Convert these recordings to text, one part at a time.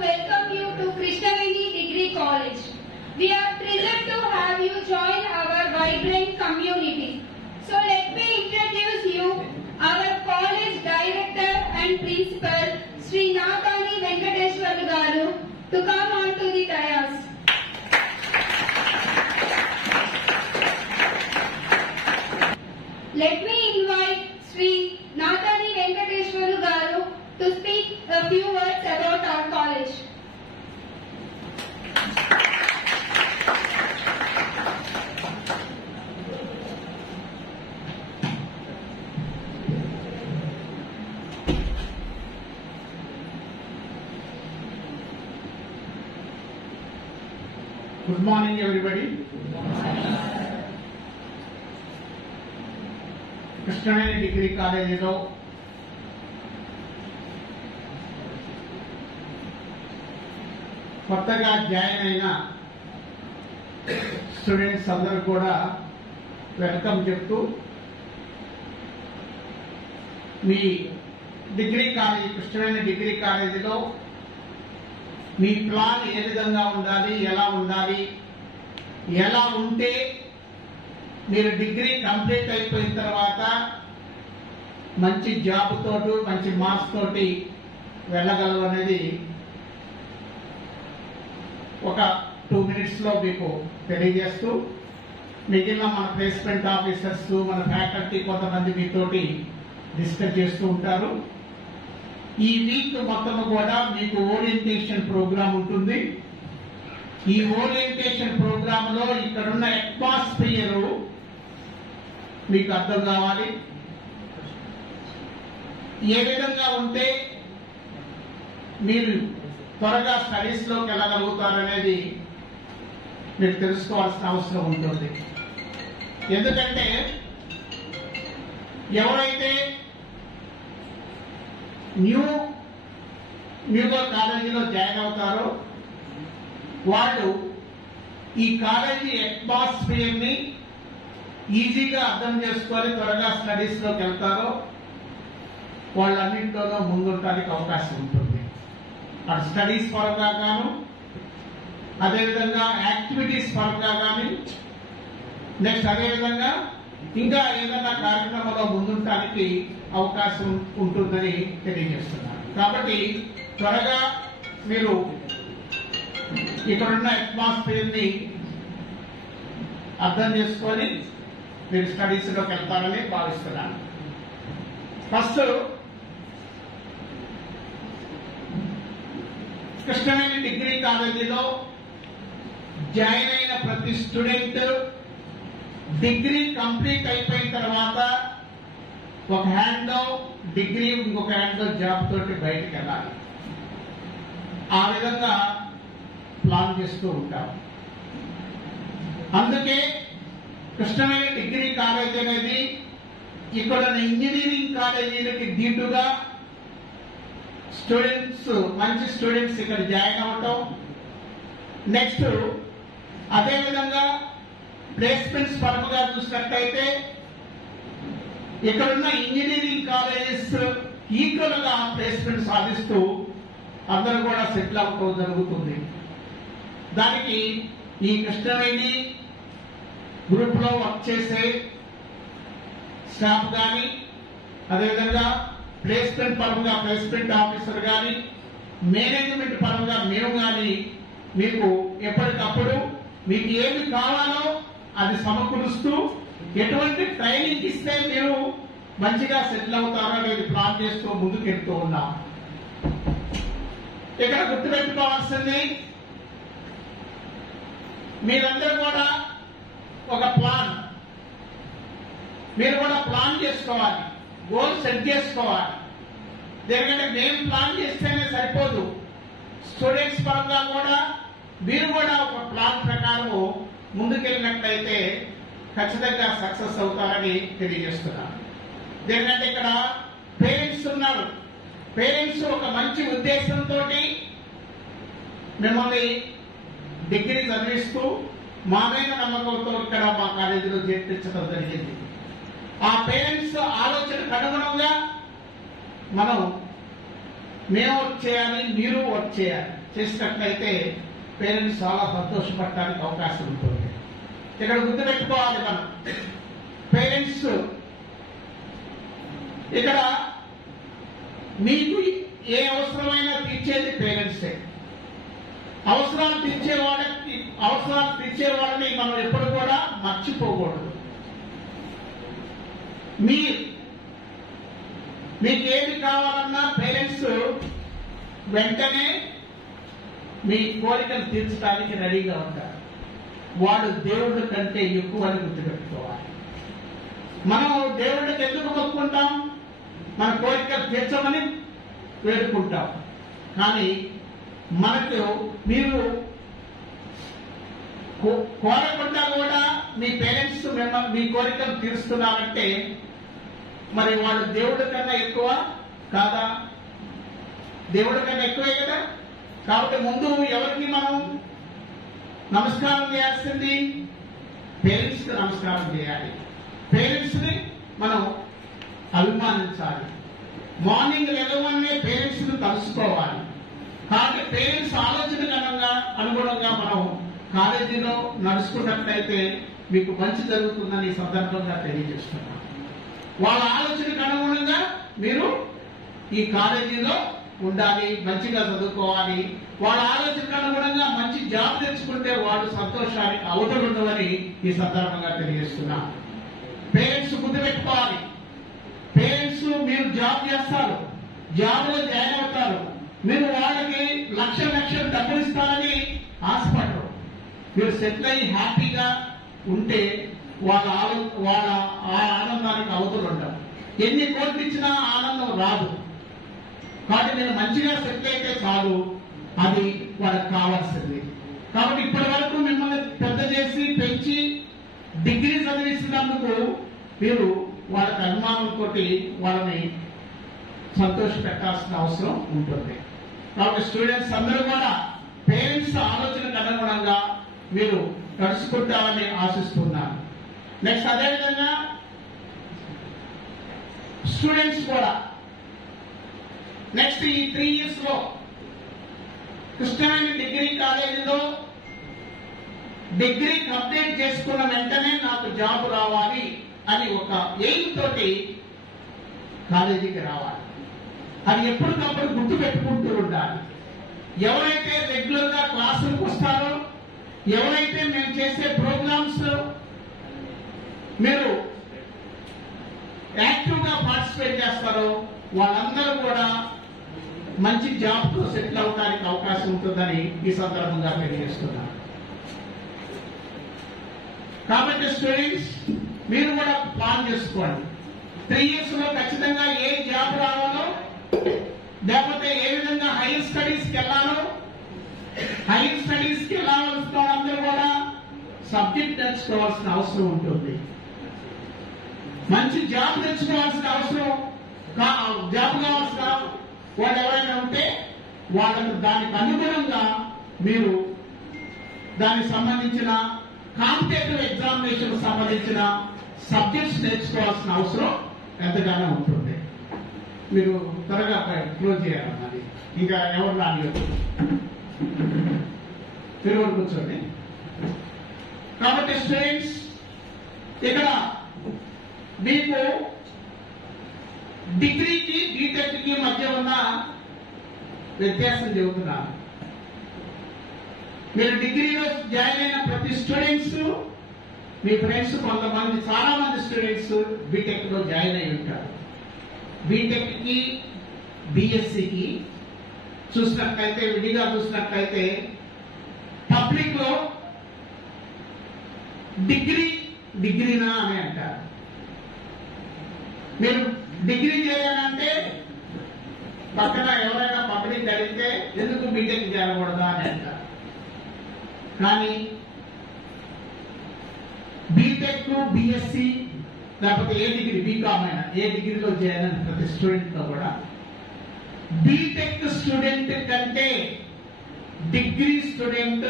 welcome you to Krishnaveni Degree College. We are thrilled to have you join our vibrant community. So let me introduce you our college director and principal, Sri Nathani Venkateshwarlu Garu, to come on to the dais. Let me invite Sri Nathani Venkateshwarlu Garu to speak a few words about our college. Good morning, everybody. Krishnaveni Degree College lo కొత్తగా join అయిన students అందరూ కూడా welcome చెప్తూ మీ degree college Krishnaveni degree కాలేజీలో మీ plan A విధంగా ఉండాలి, ఎలా ఉంటే మీరు డిగ్రీ కంప్లీట్ అయిపోయిన తర్వాత మంచి జాబ్ తోటి మంచి మార్క్స్ తోటి వెళ్ళగలరు అనేది ఒక 2 minutes లో మీకు తెలియజేస్తూ మిగిలిన మన ప్లేస్మెంట్ ఆఫీసర్స్ మన ఫ్యాకల్టీ కొంతమంది మీతోటి డిస్కస్ చేస్తూ ఉంటారు. ఈ వీక్ మొత్తం కూడా మీకు ఓరియంటేషన్ ప్రోగ్రామ్ ఉంటుంది. ఈ ఓరియంటేషన్ ప్రోగ్రామ్ లో ఇక్కడున్న అట్మాస్ఫియర్ మీకు అర్థం కావాలి. ఏ విధంగా ఉంటే మీరు త్వరగా స్టడీస్ లోకి వెళ్ళగలుగుతారనేది మీరు తెలుసుకోవాల్సిన అవసరం ఉంటుంది. ఎందుకంటే ఎవరైతే న్యూగా కాలేజీలో జాయిన్ అవుతారో వాళ్ళు ఈ కాలేజీ అట్మాస్ఫియర్ ని ఈజీగా అర్థం చేసుకొని త్వరగా స్టడీస్ లోకి వెళ్తారో వాళ్ళన్నింటిలోనూ ముందుండడానికి అవకాశం ఉంటుంది. అటు స్టడీస్ పరంగా గాను, అదేవిధంగా యాక్టివిటీస్ పరంగా కానీ, నెక్స్ట్ అదేవిధంగా ఇంకా ఏదైనా కార్యక్రమంలో ముందుండడానికి అవకాశం ఉంటుందని తెలియజేస్తున్నారు. కాబట్టి త్వరగా మీరు ఇక్కడున్న అట్మాస్ఫియర్ ని అర్థం చేసుకొని మీరు స్టడీస్ లోకి వెళ్తారని భావిస్తున్నాను. ఫస్ట్ కృష్ణవేణి డిగ్రీ కాలేజీలో జాయిన్ అయిన ప్రతి స్టూడెంట్ డిగ్రీ కంప్లీట్ అయిపోయిన తర్వాత ఒక హ్యాండ్ డిగ్రీ, ఇంకొక హ్యాండ్ జాబ్ తోటి బయటికి వెళ్ళాలి. ఆ విధంగా ప్లాన్ చేస్తూ ఉంటాం. అందుకే కృష్ణవేణి డిగ్రీ కాలేజ్ అనేది ఇక్కడ ఇంజనీరింగ్ కాలేజీలకి దీటుగా స్టూడెంట్స్, మంచి స్టూడెంట్స్ ఇక్కడ జాయిన్ అవటం, నెక్స్ట్ అదేవిధంగా ప్లేస్మెంట్స్ పరంగా చూసినట్లయితే ఇక్కడున్న ఇంజనీరింగ్ కాలేజెస్ ఈక్వల్ గా ప్లేస్మెంట్ సాధిస్తూ అందరూ కూడా సెటిల్ అవటం జరుగుతుంది. దానికి ఈ కృష్ణవేణి గ్రూప్ లో వర్క్ చేసే స్టాఫ్ కానీ, అదేవిధంగా ప్లేస్మెంట్ పరంగా ప్లేస్మెంట్ ఆఫీసర్ కానీ, మేనేజ్మెంట్ పరంగా మేము కానీ మీకు ఎప్పటికప్పుడు మీకు ఏమి కావాలో అది సమకూరుస్తూ ఎటువంటి ట్రైనింగ్ ఇస్తే మీరు మంచిగా సెటిల్ అవుతారో అనేది ప్లాన్ చేస్తూ ముందుకెళ్తూ ఉన్నాం. ఇక్కడ గుర్తుపెట్టుకోవాల్సింది, మీరందరూ కూడా ఒక ప్లాన్, మీరు కూడా ప్లాన్ చేసుకోవాలి, గోల్ సెట్ చేసుకోవాలి. ఎందుకంటే మేము ప్లాన్ చేస్తేనే సరిపోదు, స్టూడెంట్స్ పరంగా కూడా మీరు కూడా ఒక ప్లాన్ ప్రకారం ముందుకెళ్ళినట్లయితే ఖచ్చితంగా సక్సెస్ అవుతారని తెలియజేస్తున్నాను. ఎందుకంటే ఇక్కడ పేరెంట్స్ ఉన్నారు. పేరెంట్స్ ఒక మంచి ఉద్దేశంతో మిమ్మల్ని డిగ్రీ చదివిస్తూ మా మీద నమ్మకంతో ఇక్కడ మా కాలేజీలో చేర్పించడం జరిగింది. ఆ పేరెంట్స్ ఆలోచనకు అనుగుణంగా మనం మేము వర్క్ చేయాలి, మీరు వర్క్ చేయాలి. చేసినట్లయితే పేరెంట్స్ చాలా సంతోషపడటానికి అవకాశం ఉంటుంది. ఇక్కడ గుర్తుపెట్టుకోవాలి, మనం పేరెంట్స్ ఇక్కడ మీకు ఏ అవసరమైనా తీర్చేది పేరెంట్సే. అవసరాలు తీర్చే వాళ్ళని మనం ఎప్పుడు కూడా మర్చిపోకూడదు. మీకు ఏది కావాలన్నా పేరెంట్స్ వెంటనే మీ కోరికలు తీర్చడానికి రెడీగా ఉంటారు. వాడు దేవుడి కంటే ఎక్కువ అని గుర్తుపెట్టుకోవాలి. మనం దేవుడికి ఎందుకు మొక్కుకుంటాం? మన కోరికలు తీర్చమని వేడుకుంటాం. కానీ మనకు మీరు కోరకుండా కూడా మీ పేరెంట్స్ మిమ్మల్ని మీ కోరికలు తీరుస్తున్నారంటే మరి వాళ్ళు దేవుడి కన్నా ఎక్కువ కాదా? దేవుడి కన్నా ఎక్కువే కదా. కాబట్టి ముందు ఎవరికి మనం నమస్కారం చేయాల్సింది? పేరెంట్స్ కి నమస్కారం చేయాలి. పేరెంట్స్ ని మనం అభిమానించాలి. మార్నింగ్ లేవగానే పేరెంట్స్ ని తలుసుకోవాలి. కాబట్టి పేరెంట్స్ ఆలోచనకు అనుగుణంగా మనం కాలేజీలో నడుచుకున్నట్లయితే మీకు మంచి జరుగుతుందని ఈ సందర్భంగా తెలియజేస్తున్నాం. వాళ్ళ ఆలోచనకు అనుగుణంగా మీరు ఈ కాలేజీలో ఉండాలి, మంచిగా చదువుకోవాలి. వాళ్ళ ఆలోచనకు అనుగుణంగా మంచి జాబ్ తెచ్చుకుంటే వాళ్ళు సంతోషానికి అవతలుండవని ఈ సందర్భంగా తెలియజేస్తున్నాం. పేరెంట్స్ గుర్తుపెట్టుకోవాలి. పేరెంట్స్ మీరు జాబ్ చేస్తారు, జాబ్ లో జాయిన్ అవుతారు, మీరు వాళ్ళకి లక్షలు డబ్బులు ఇస్తారని ఆశపడరు. మీరు సెటిల్ అయ్యి హ్యాపీగా ఉంటే వాళ్ళ ఆనందానికి అవతలు ఉండవు. ఎన్ని కోల్పించినా ఆనందం రాదు. కాబట్టి నేను మంచిగా సెటిల్ అయితే చాలు, అది వాళ్ళకి కావాల్సింది. కాబట్టి ఇప్పటి వరకు మిమ్మల్ని పెద్ద చేసి పెంచి డిగ్రీ చదివిస్తున్నందుకు మీరు వాళ్ళకి అభిమానంతో వాళ్ళని సంతోష పెట్టాల్సిన అవసరం ఉంటుంది. కాబట్టి స్టూడెంట్స్ అందరూ కూడా పేరెంట్స్ ఆలోచనకు అనుగుణంగా మీరు నడుచుకుంటామని ఆశిస్తున్నాను. నెక్స్ట్ అదేవిధంగా స్టూడెంట్స్ కూడా నెక్స్ట్ ఈ 3 years లో కృష్ణవేణి డిగ్రీ కాలేజీలో డిగ్రీ కంప్లీట్ చేసుకున్న వెంటనే నాకు జాబ్ రావాలి అని ఒక ఎయిమ్ తోటి కాలేజీకి రావాలి. అది ఎప్పటికప్పుడు గుర్తు పెట్టుకుంటూ ఉండాలి. ఎవరైతే రెగ్యులర్ గా క్లాసులకు వస్తారో, ఎవరైతే మేము చేసే ప్రోగ్రామ్స్ మీరు యాక్టివ్ గా పార్టిసిపేట్ చేస్తారో వాళ్ళందరూ కూడా మంచి జాబ్ తో సెటిల్ అవడానికి అవకాశం ఉంటుందని ఈ సందర్భంగా తెలియజేస్తున్నాను. కాబట్టి స్టూడెంట్స్ మీరు కూడా ప్లాన్ చేసుకోండి. 3 years లో ఖచ్చితంగా ఏ జాబ్ రావాలో, లేకపోతే ఏ విధంగా హైయర్ స్టడీస్కి వెళ్ళాలో, హైయర్ స్టడీస్కి వెళ్ళాల్సిన వాళ్ళందరూ కూడా సబ్జెక్ట్ తెచ్చుకోవాల్సిన అవసరం ఉంటుంది. మంచి జాబ్ తెచ్చుకోవాల్సిన అవసరం, జాబ్ కావాల్సిన వాళ్ళు ఎవరైనా ఉంటే వాళ్ళకు దానికి అనుగుణంగా మీరు దానికి సంబంధించిన కాంపిటేటివ్ ఎగ్జామినేషన్ సంబంధించిన సబ్జెక్ట్స్ నేర్చుకోవాల్సిన అవసరం ఎంతగానో ఉంటుంది. మీరు త్వరగా క్లోజ్ చేయాలన్నది. ఇంకా ఎవరు రానివ్వదు, తిరుగు కూర్చోండి. కాబట్టి స్టూడెంట్స్ ఇక్కడ మీకు డిగ్రీకి బీటెక్ కి మధ్య ఉన్న వ్యత్యాసం చెబుతున్నాను. మీరు డిగ్రీలో జాయిన్ అయిన ప్రతి స్టూడెంట్స్, మీ ఫ్రెండ్స్ కొంతమంది, చాలా మంది స్టూడెంట్స్ బీటెక్ లో జాయిన్ అయి ఉంటారు. బీటెక్ కి బిఎస్సికి చూసినట్లయితే, విడిగా చూసినట్లయితే పబ్లిక్ లో డిగ్రీనా అని అంటారు. మీరు డిగ్రీ చేయాలంటే పక్కన ఎవరైనా పబ్లిక్ అడిగితే ఎందుకు బీటెక్ చేరకూడదా అని అంటారు. కానీ బీటెక్, బిఎస్సి లేకపోతే ఏ డిగ్రీ, బీకామ్ అయినా ఏ డిగ్రీలో చేయాలని ప్రతి స్టూడెంట్ లో కూడా బీటెక్ స్టూడెంట్ కంటే డిగ్రీ స్టూడెంట్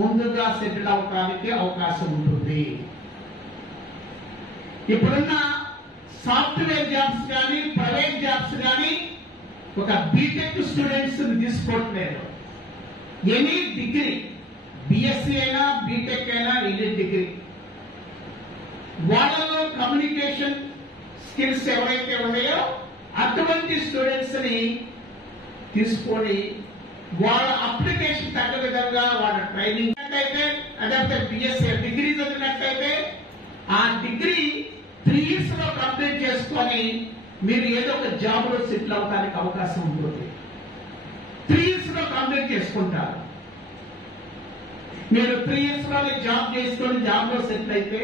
ముందుగా సెటిల్ అవడానికి అవకాశం ఉంటుంది. ఇప్పుడున్న సాఫ్ట్వేర్ జాబ్స్ కానీ, ప్రైవేట్ జాబ్స్ కానీ ఒక బీటెక్ స్టూడెంట్స్ తీసుకోవట్లేదు. ఎనీ డిగ్రీ, బిఎస్సీ అయినా బీటెక్ అయినా ఎనీ డిగ్రీ, వాళ్ళలో కమ్యూనికేషన్ స్కిల్స్ ఎవరైతే ఉన్నాయో అటువంటి స్టూడెంట్స్ ని తీసుకొని వాళ్ళ అప్లికేషన్ తగ్గ విధంగా వాళ్ళ ట్రైనింగ్ అయితే, అదే బిఎస్సీ డిగ్రీ చదివినట్టయితే ఆ డిగ్రీ 3 years లో కంప్లీట్ చేసుకొని మీరు ఏదో ఒక జాబ్ లో సెటిల్ అవడానికి అవకాశం ఉంటుంది. 3 years లో కంప్లీట్ చేసుకుంటారు. మీరు 3 years లోనే జాబ్ చేసుకొని జాబ్ లో సెటిల్ అయితే,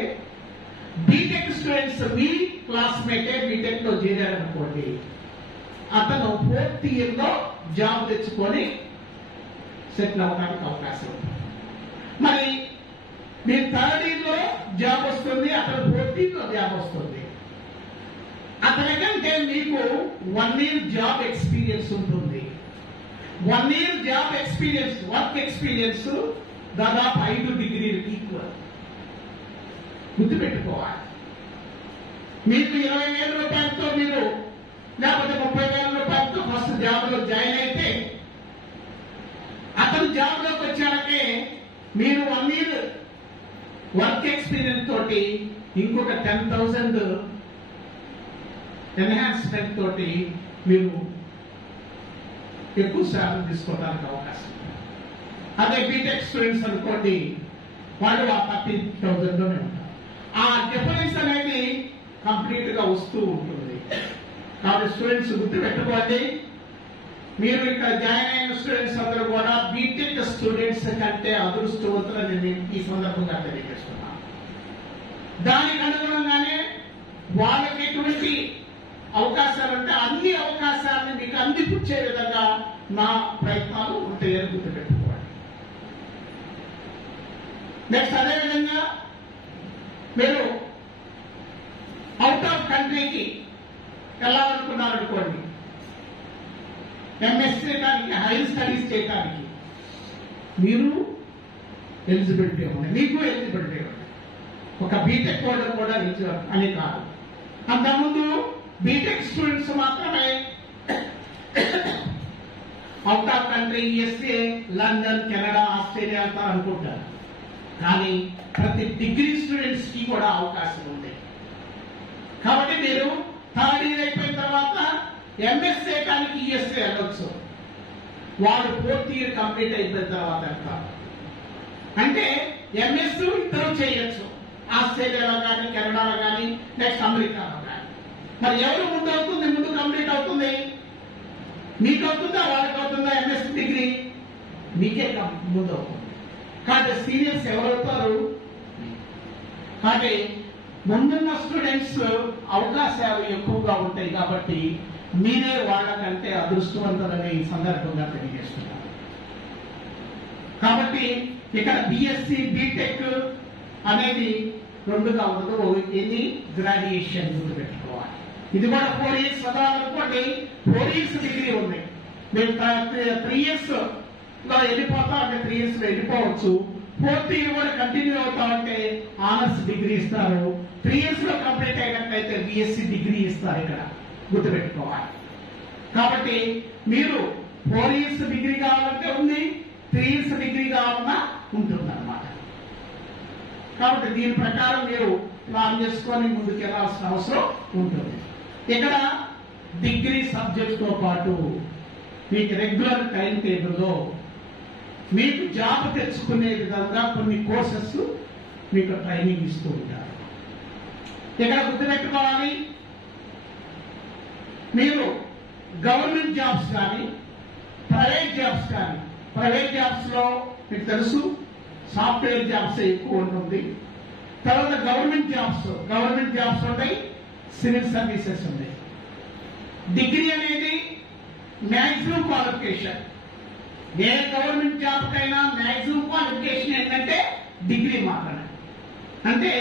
బీటెక్ స్టూడెంట్స్ మీ క్లాస్మేటే బీటెక్ లో చేరారనుకోండి, అతను 4th year లో జాబ్ తెచ్చుకొని సెటిల్ అవడానికి అవకాశం ఉంది. మరి మీరు 3rd year లో జాబ్ వస్తుంది, అతను 4th year లో జాబ్ వస్తుంది. అతనికంటే మీకు 1 year జాబ్ ఎక్స్పీరియన్స్ ఉంటుంది. 1 year job experience, work experience దాదాపు 5 degrees ఈక్వల్. గుర్తుపెట్టుకోవాలి. మీకు 20,000 రూపాయలతో మీరు లేకపోతే 30,000 రూపాయలతో ఫస్ట్ జాబ్ లో జాయిన్ అయితే, అతను జాబ్ లోకి వచ్చాకే మీరు 1 year వర్క్ ఎక్స్పీరియన్స్ తోటి ఇంకొక 10,000 ఎన్హాన్స్మెంట్ తోటి మీరు ఎక్కువ శాలరీ తీసుకోవడానికి అవకాశం. అదే బీటెక్ స్టూడెంట్స్ అనుకోండి, వాళ్ళు ఆ 30,000 లోనే ఉంటారు. ఆ డిఫరెన్స్ అనేది కంప్లీట్ గా వస్తూ ఉంటుంది. కాబట్టి స్టూడెంట్స్ గుర్తుపెట్టుకోండి, మీరు ఇక్కడ జాయిన్ అయిన స్టూడెంట్స్ అందరూ కూడా బీటెక్ స్టూడెంట్స్ కంటే అదృష్టవంతులని నేను ఈ సందర్భంగా తెలియజేస్తున్నాను. దానికి అనుగుణంగానే వాళ్ళకి ఎటువంటి అవకాశాలు అంటే అన్ని అవకాశాలను మీకు అందిపుచ్చే విధంగా నా ప్రయత్నాలు ఉంటాయని గుర్తుపెట్టుకోవాలి. నెక్స్ట్ అదేవిధంగా మీరు అవుట్ ఆఫ్ కంట్రీకి వెళ్ళాలనుకున్నారనుకోండి, ఎంఎస్ చేయడానికి, హైయర్ స్టడీస్ చేయడానికి మీరు ఎలిజిబిలిటీ ఉంది, మీకు ఎలిజిబిలిటీ ఉంది. ఒక బీటెక్ హోల్డర్ కూడా ఎలిజిబుల్ అని కాదు. అంతకుముందు బీటెక్ స్టూడెంట్స్ మాత్రమే out of country, USA, London, Canada, Australia వెళ్తారు అనుకుంటారు. కానీ ప్రతి డిగ్రీ స్టూడెంట్స్ కి కూడా అవకాశం ఉంది. కాబట్టి మీరు 3rd year అయిపోయిన తర్వాత ఎంఎస్ చేయడానికి యుఎస్ఏ వెళ్ళొచ్చు. వాడు 4th year కంప్లీట్ అయిపోయిన తర్వాత అంటే ఎంఎస్ ఇద్దరు చేయొచ్చు, ఆస్ట్రేలియాలో కానీ, కెనడాలో కానీ, నెక్స్ట్ అమెరికాలో కానీ. మరి ఎవరు ముందు అవుతుంది, ముందు కంప్లీట్ అవుతుంది? మీకు అవుతుందా, వాళ్ళకి అవుతుందా? ఎంఎస్ డిగ్రీ మీకే ముందు అవుతుంది. కాబట్టి సీనియర్స్ ఎవరవుతారు? కాబట్టి ముందున్న స్టూడెంట్స్ అవకాశాలు ఎక్కువగా ఉంటాయి. కాబట్టి మీరే వాళ్ళకంటే అదృష్టవంతులని ఈ సందర్భంగా తెలియజేస్తున్నారు. కాబట్టి ఇక్కడ బిఎస్సి, బీటెక్ అనేది 2గా ఉండదు. ఇది గ్రాడ్యుయేషన్ గుర్తుపెట్టుకోవాలి. ఇది కూడా 4 years చదవాలనుకోండి, 4 years డిగ్రీ ఉంది. మీరు 3 years లో వెళ్ళిపోతా అంటే 3 years లో వెళ్ళిపోవచ్చు. 4th year కూడా కంటిన్యూ అవుతా ఉంటే ఆనర్స్ డిగ్రీ ఇస్తారు. 3 years లో కంప్లీట్ అయినట్లయితే బిఎస్సి డిగ్రీ ఇస్తారు. ఇక్కడ గుర్తుపెట్టుకోవాలి. కాబట్టి మీరు 4 years డిగ్రీ కావాలంటే ఉంది, 3 years డిగ్రీ కావాలన్నా ఉంటుంది అన్నమాట. కాబట్టి దీని ప్రకారం మీరు ప్లాన్ చేసుకొని ముందుకు వెళ్లాల్సిన అవసరం ఉంటుంది. ఇక్కడ డిగ్రీ సబ్జెక్ట్ తో పాటు మీకు రెగ్యులర్ టైం టేబుల్లో మీకు జాబ్ తెచ్చుకునే విధంగా కొన్ని కోర్సెస్ మీకు ట్రైనింగ్ ఇస్తూ ఉంటారు. ఇక్కడ గుర్తుపెట్టుకోవాలి, మీరు గవర్నమెంట్ జాబ్స్ కానీ, ప్రైవేట్ జాబ్స్ కానీ, ప్రైవేట్ జాబ్స్ లో మీకు తెలుసు సాఫ్ట్వేర్ జాబ్స్ ఎక్కువ ఉంటుంది. తర్వాత గవర్నమెంట్ జాబ్స్ ఉంటాయి, సివిల్ సర్వీసెస్ ఉంటాయి. డిగ్రీ అనేది మ్యాక్సిమం క్వాలిఫికేషన్. ఏ గవర్నమెంట్ జాబ్ కైనా మ్యాక్సిమం క్వాలిఫికేషన్ ఏంటంటే డిగ్రీ మాత్రమే. అంటే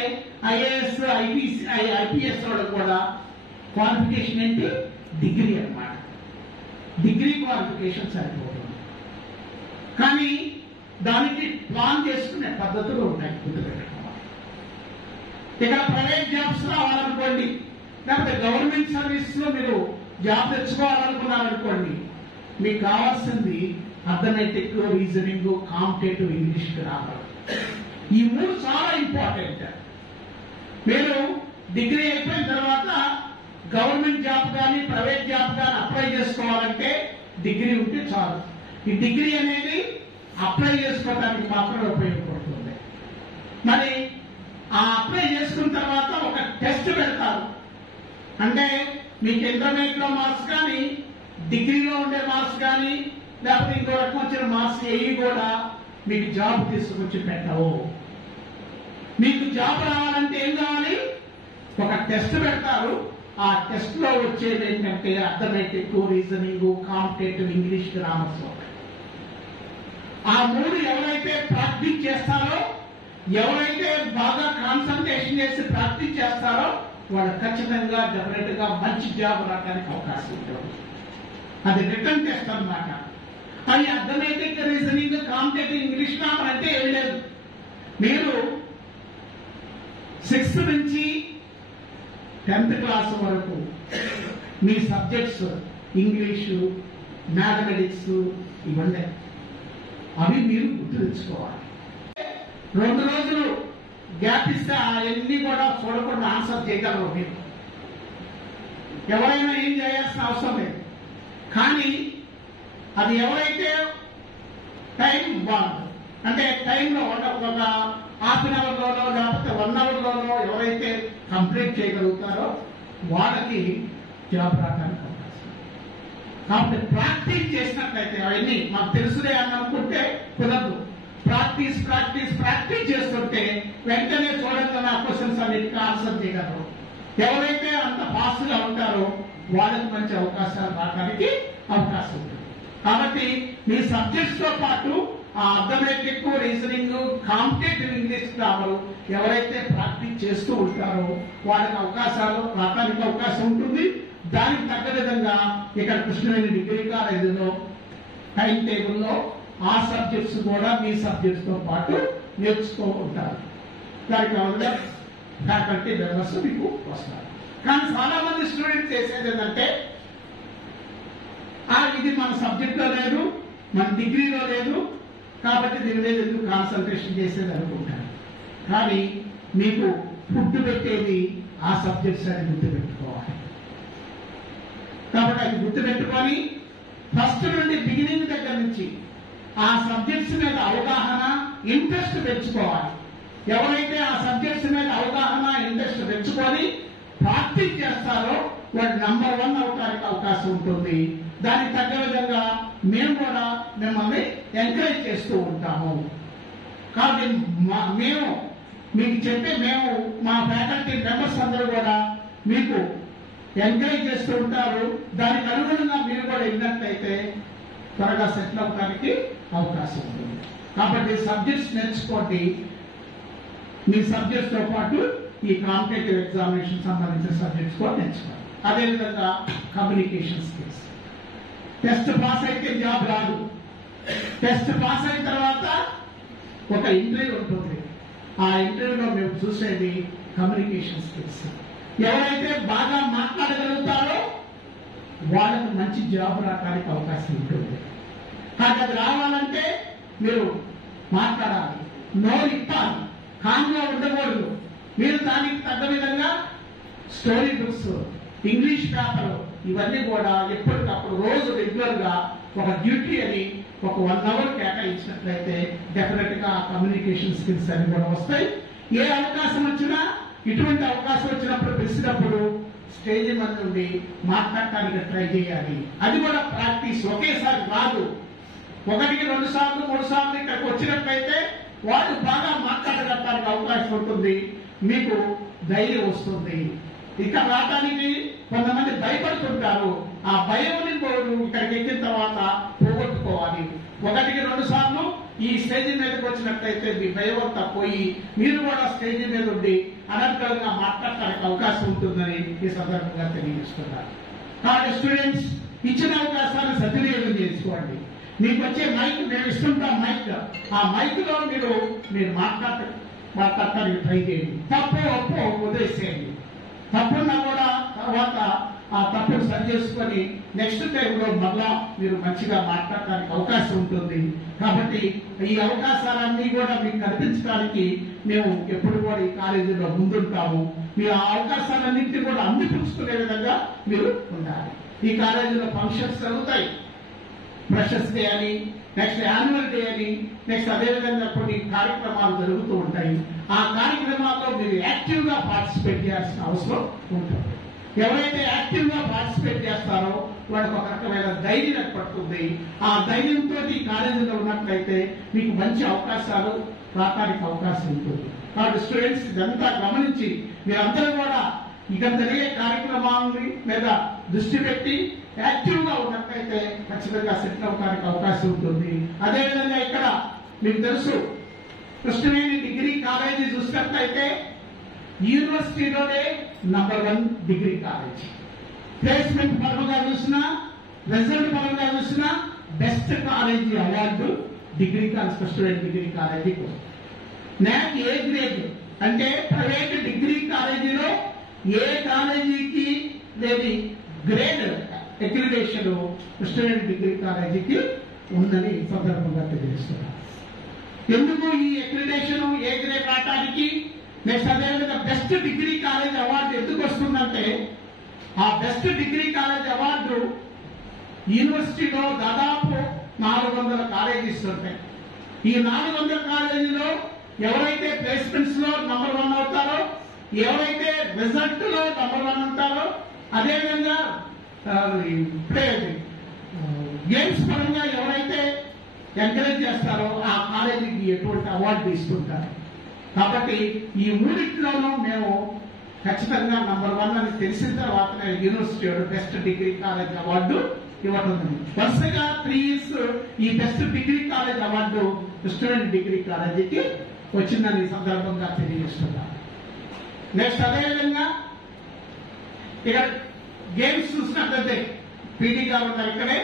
ఐఏఎస్, ఐపీఎస్ వాళ్ళకు కూడా క్వాలిఫికేషన్ ఏంటి? డిగ్రీ అన్నమాట. డిగ్రీ క్వాలిఫికేషన్ సరిపోతుంది. కానీ దానికి ప్లాన్ చేసుకునే పద్ధతులు ఉన్నాయి, గుర్తుపెట్టుకోవాలి. ఇక్కడ ప్రైవేట్ జాబ్స్ రావాలనుకోండి, లేకపోతే గవర్నమెంట్ సర్వీస్ లో మీరు జాబ్ తెచ్చుకోవాలనుకున్నారనుకోండి, మీకు కావాల్సింది arithmetic, reasoning, competitive English grammar. ఈ 3 చాలా ఇంపార్టెంట్. మీరు డిగ్రీ అయిపోయిన తర్వాత గవర్నమెంట్ జాబ్ కానీ ప్రైవేట్ జాబ్ కానీ అప్లై చేసుకోవాలంటే డిగ్రీ ఉంటే చాలు. ఈ డిగ్రీ అనేది అప్లై చేసుకోవడానికి మాత్రమే ఉపయోగపడుతుంది. మరి ఆ అప్లై చేసుకున్న తర్వాత ఒక టెస్ట్ పెడతారు. అంటే మీకు ఇంటర్మీడియట్ లో మార్క్స్ కానీ డిగ్రీలో ఉండే మార్క్స్ కానీ లేకపోతే ఇంకో రకం వచ్చిన మార్క్స్ ఏవి కూడా మీకు జాబ్ తీసుకొచ్చి పెట్టవు. మీకు జాబ్ రావాలంటే ఏం కావాలి? ఒక టెస్ట్ పెడతారు. ఆ టెస్ట్ లో వచ్చేది ఏంటంటే arithmetic, reasoning, competitive English grammars. ఆ 3 ఎవరైతే ప్రాక్టీస్ చేస్తారో, ఎవరైతే బాగా కాన్సన్ట్రేషన్ చేసి ప్రాక్టీస్ చేస్తారో వాళ్ళు ఖచ్చితంగా డెఫినెట్ గా మంచి జాబ్ రావడానికి అవకాశం ఉంటుంది. అది రిటర్న్ టెస్ట్ అన్నమాట. అది arithmetic, reasoning, competitive English grammar అంటే ఏం లేదు. మీరు 6th నుంచి 10th క్లాస్ వరకు మీ సబ్జెక్ట్స్ ఇంగ్లీషు, మ్యాథమెటిక్స్ ఇవన్నీ అవి మీరు గుర్తు తెచ్చుకోవాలి. 2 రోజులు గ్యాప్ ఇస్తే అవన్నీ కూడా చూడకుండా ఆన్సర్ చేయగలరు మీరు. ఎవరైనా ఏం చేయాల్సిన అవసరం లేదు. కానీ అది ఎవరైతే టైం బాగుంది అంటే టైంలో ఒక హాఫ్ అన్ అవర్ లోనో లేకపోతే 1 అవర్ లోనో ఎవరైతే కంప్లీట్ చేయగలుగుతారో వాళ్ళకి జాబ్ రావడానికి అవకాశం. కాబట్టి ప్రాక్టీస్ చేసినట్లయితే అవన్నీ మాకు తెలుసులే అని అనుకుంటే కుదరదు. ప్రాక్టీస్ ప్రాక్టీస్ ప్రాక్టీస్ చేస్తుంటే వెంటనే చూడంగానే ఆ క్వశ్చన్స్ అన్నిటికీ ఆన్సర్ చేయగలరు. ఎవరైతే అంత ఫాస్ట్ గా ఉంటారో వాళ్ళకి మంచి అవకాశాలు రావడానికి అవకాశం ఉంటుంది. కాబట్టి మీ సబ్జెక్ట్స్ తో పాటు ఆ arithmetic, reasoning, competitive English grammar ఎవరైతే ప్రాక్టీస్ చేస్తూ ఉంటారో వాళ్ళకి అవకాశాలు రావడానికి అవకాశం ఉంటుంది. దానికి తగ్గ విధంగా ఇక్కడ కృష్ణవేణి డిగ్రీ కాలేజీలో టైం టేబుల్లో ఆ సబ్జెక్ట్స్ కూడా మీ సబ్జెక్ట్స్ తో పాటు నేర్చుకో ఉంటారు. దానికి కావాలంటే ఫ్యాకల్టీ మెంబర్స్ మీకు వస్తారు. కానీ చాలా మంది స్టూడెంట్స్ చేసేది ఏంటంటే ఇది మన సబ్జెక్ట్ లో లేదు, మన డిగ్రీలో లేదు, కాబట్టి దీని మీద ఎందుకు కాన్సన్ట్రేషన్ చేసేది అనుకుంటారు. కానీ మీకు ఫుడ్ పెట్టేది ఆ సబ్జెక్ట్స్ అని గుర్తుపెట్టుకోవాలి. కాబట్టి అది గుర్తుపెట్టుకొని ఫస్ట్ నుండి బిగినింగ్ దగ్గర నుంచి ఆ సబ్జెక్ట్స్ మీద అవగాహన, ఇంట్రెస్ట్ పెంచుకోవాలి. ఎవరైతే ఆ సబ్జెక్ట్స్ మీద అవగాహన, ఇంట్రెస్ట్ పెంచుకొని ప్రాక్టీస్ చేస్తారో వాడు నంబర్ 1 అవడానికి అవకాశం ఉంటుంది. దానికి తగ్గ విధంగా మేము కూడా మిమ్మల్ని ఎంకరేజ్ చేస్తూ ఉంటాము. కాబట్టి మేము మా ఫ్యాకల్టీ మెంబర్స్ అందరూ కూడా మీకు ఎంకరేజ్ చేస్తూ ఉంటారు. దానికి అనుగుణంగా మీరు కూడా విన్నట్లయితే త్వరగా సెటిల్ అవడానికి అవకాశం ఉంటుంది. కాబట్టి సబ్జెక్ట్స్ నేర్చుకోండి. మీ సబ్జెక్ట్స్ తో పాటు ఈ కాంపిటేటివ్ ఎగ్జామినేషన్ సంబంధించిన సబ్జెక్ట్స్ కూడా నేర్చుకోండి. అదేవిధంగా కమ్యూనికేషన్ స్కిల్స్. టెస్ట్ పాస్ అయితే జాబ్ రాదు. టెస్ట్ పాస్ అయిన తర్వాత ఒక ఇంటర్వ్యూ ఉంటుంది. ఆ ఇంటర్వ్యూలో మేము చూసేది కమ్యూనికేషన్ స్కిల్స్. ఎవరైతే బాగా మాట్లాడగలుగుతారో వాళ్ళకు మంచి జాబ్ రావడానికి అవకాశం ఉంటుంది. కానీ అది రావాలంటే మీరు మాట్లాడాలి, నోరు ఇప్పాలి, కామ్గా ఉండకూడదు. మీరు దానికి తగ్గ విధంగా స్టోరీ బుక్స్, ఇంగ్లీష్ పేపర్ ఇవన్నీ కూడా ఎప్పటికప్పుడు రోజు రెగ్యులర్ గా ఒక డ్యూటీ అని ఒక 1 అవర్ కేటాయించినట్లయితే డెఫినెట్ గా కమ్యూనికేషన్ స్కిల్స్ అని కూడా వస్తాయి. ఏ అవకాశం వచ్చినా, ఇటువంటి అవకాశం వచ్చినప్పుడు పిలిచినప్పుడు స్టేజ్ మీద నుండి మాట్లాడటానికి ట్రై చేయాలి. అది కూడా ప్రాక్టీస్, ఒకేసారి రాదు. 1కి 2 సార్లు 3 సార్లు ఇక్కడికి వచ్చినట్లయితే వాళ్ళు బాగా మాట్లాడగలడానికి అవకాశం ఉంటుంది. మీకు ధైర్యం వస్తుంది. ఇక్కడ రావడానికి కొంతమంది భయపడుతుంటారు. ఆ భయం ఇక్కడికి ఎక్కిన తర్వాత పోగొట్టుకోవాలి. 1కి 2 సార్లు ఈ స్టేజ్ మీదకి వచ్చినట్లయితే మీ భయం అంతా పోయి మీరు కూడా స్టేజ్ మీద ఉండి అనర్గళంగా మాట్లాడటానికి అవకాశం ఉంటుందని ఈ సందర్భంగా తెలియజేస్తున్నారు. కాబట్టి స్టూడెంట్స్ ఇచ్చిన అవకాశాన్ని సద్వినియోగం చేసుకోండి. మీకు వచ్చే మైక్ మేము ఇస్తుంటాం. ఆ మైక్ లో మీరు మాట్లాడటానికి ట్రై చేయండి. తప్పు ఒప్పు వదిలేసేయండి. తప్పున్నా కూడా తర్వాత ఆ తప్పును సరి చేసుకొని నెక్స్ట్ టైంలో మళ్ళా మీరు మంచిగా మాట్లాడటానికి అవకాశం ఉంటుంది. కాబట్టి ఈ అవకాశాలన్నీ కూడా మీకు కల్పించడానికి మేము ఎప్పుడు కూడా ఈ కాలేజీలో ముందుంటాము. మీరు ఆ అవకాశాలన్నింటినీ కూడా అందిపుచ్చుకునే విధంగా మీరు ఉండాలి. ఈ కాలేజీలో ఫంక్షన్స్ జరుగుతాయి, ఫ్రెషర్స్ డే అని, నెక్స్ట్ యాన్యువల్ డే అని, నెక్స్ట్ అదేవిధంగా కొన్ని కార్యక్రమాలు జరుగుతూ ఉంటాయి. ఆ కార్యక్రమాల్లో మీరు యాక్టివ్ గా పార్టిసిపేట్ చేయాల్సిన అవసరం ఉంటుంది. ఎవరైతే యాక్టివ్ గా పార్టిసిపేట్ చేస్తారో వాళ్ళకి ఒక రకమైన ధైర్యం ఏర్పడుతుంది. ఆ ధైర్యంతో ఈ కాలేజీలో ఉన్నట్లయితే మీకు మంచి అవకాశాలు రావడానికి అవకాశం ఉంటుంది. కాబట్టి స్టూడెంట్స్ ఇదంతా గమనించి మీరందరూ కూడా ఇక్కడ జరిగే కార్యక్రమాలని మీద దృష్టి పెట్టి యాక్టివ్ గా ఉన్నట్లయితే ఖచ్చితంగా సెటిల్ అవడానికి అవకాశం ఉంటుంది. అదేవిధంగా ఇక్కడ మీకు తెలుసు కృష్ణవేణి డిగ్రీ కాలేజీ చూసినట్లయితే యూనివర్సిటీలోనే నంబర్ 1 డిగ్రీ కాలేజ్. ప్లేస్మెంట్ పరంగా చూసినా, రిజల్ట్ పరంగా చూసినా best college award degree college Krishnaveni degree కాలేజీకి. NAC ఏ గ్రేడ్ అంటే ప్రైవేట్ డిగ్రీ కాలేజీలో ఏ కాలేజీకి లేని గ్రేడ్ అక్రిడిటేషన్ కృష్ణవేణి డిగ్రీ కాలేజీకి ఉందని సందర్భంగా తెలియజేస్తున్నారు. ఎందుకు ఈ అక్రిడిటేషన్ ఏ గ్రేడ్ రావడానికి, నెక్స్ట్ అదేవిధంగా బెస్ట్ డిగ్రీ కాలేజ్ అవార్డు ఎందుకు వస్తుందంటే, ఆ బెస్ట్ డిగ్రీ కాలేజ్ అవార్డు యూనివర్సిటీలో దాదాపు 400 కాలేజీస్ ఉంటాయి. ఈ 400 కాలేజీలో ఎవరైతే ప్లేస్మెంట్స్ లో నంబర్ 1 అవుతారో, ఎవరైతే రిజల్ట్ లో నంబర్ 1 ఉంటారో, అదేవిధంగా గేమ్స్ పరంగా ఎవరైతే ఎంకరేజ్ చేస్తారో ఆ కాలేజీకి ఎటువంటి అవార్డు ఇస్తుంటారు. కాబట్టి ఈ మూడింటిలోనూ మేము ఖచ్చితంగా నంబర్ 1 అని తెలిసిన తర్వాతనే university best degree college award ఇవ్వడం. వరుసగా 3 years ఈ best degree college award Krishnaveni degree కాలేజీకి వచ్చిందని సందర్భంగా తెలియజేస్తున్నారు. నెక్స్ట్ అదేవిధంగా ఇక్కడ గేమ్స్ చూసినట్లయితే పీడీ గారు ఉన్నారు ఇక్కడే,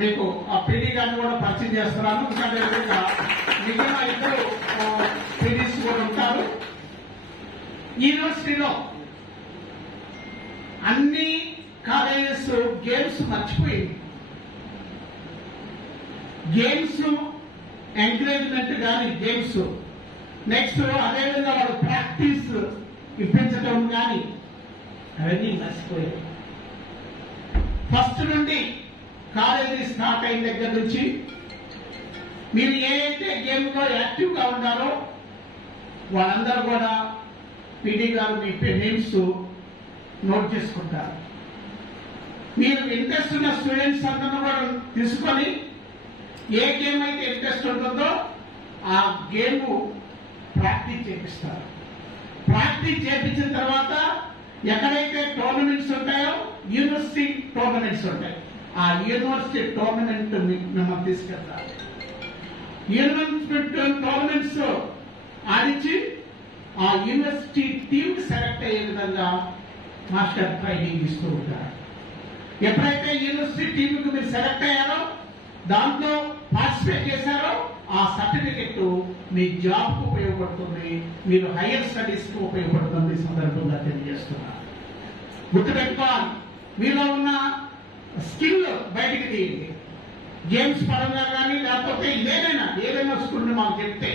మీకు ఆ పీడీ గారిని కూడా పరిచయం చేస్తున్నాను. అదేవిధంగా మిగిలిన 2 పీడీస్ కూడా ఉంటారు. యూనివర్సిటీలో అన్ని కాలేజెస్ గేమ్స్ మర్చిపోయింది. గేమ్స్ ఎంకరేజ్మెంట్ కానీ గేమ్స్, నెక్స్ట్ అదేవిధంగా వాళ్ళు ప్రాక్టీస్ ఇప్పించడం కానీ అవన్నీ మర్చిపోయారు. ఫస్ట్ నుండి కాలేజీ స్టార్ట్ అయిన దగ్గర నుంచి మీరు ఏ అయితే గేమ్ లో యాక్టివ్ గా ఉన్నారో వాళ్ళందరూ కూడా పీడీ గారు మీ నేమ్స్ నోట్ చేసుకుంటారు. మీరు ఇంట్రెస్ట్ ఉన్న స్టూడెంట్స్ అందరూ కూడా తీసుకొని ఏ గేమ్ అయితే ఇంట్రెస్ట్ ఉంటుందో ఆ గేమ్ ప్రాక్టీస్ చేపిస్తారు. ప్రాక్టీస్ చేపించిన తర్వాత ఎక్కడైతే టోర్నమెంట్స్ ఉంటాయో యూనివర్సిటీ టోర్నమెంట్స్ ఉంటాయి, ఆ యూనివర్సిటీ టోర్నమెంట్ మిమ్మల్ని తీసుకెళ్తారు. యూనివర్సిటీ టోర్నమెంట్స్ ఆడించి ఆ యూనివర్సిటీ టీమ్ సెలెక్ట్ అయ్యే విధంగా మాస్టర్ ట్రైనింగ్ ఇస్తూ ఉంటారు. ఎప్పుడైతే యూనివర్సిటీ టీంకి మీరు సెలెక్ట్ అయ్యారో, దాంట్లో పార్టిసిపేట్ చేశారో, ఆ సర్టిఫికెట్ మీ జాబ్ కు ఉపయోగపడుతుంది, మీరు హైయర్ స్టడీస్ కు ఉపయోగపడుతుంది సందర్భంగా తెలియజేస్తున్నారు. గుర్తుపెట్టుకోవాలి, మీలో ఉన్న స్కిల్ బయటికి తీయండి. గేమ్స్ పరంగా కానీ లేకపోతే ఏదైనా స్కూల్ మాకు చెప్తే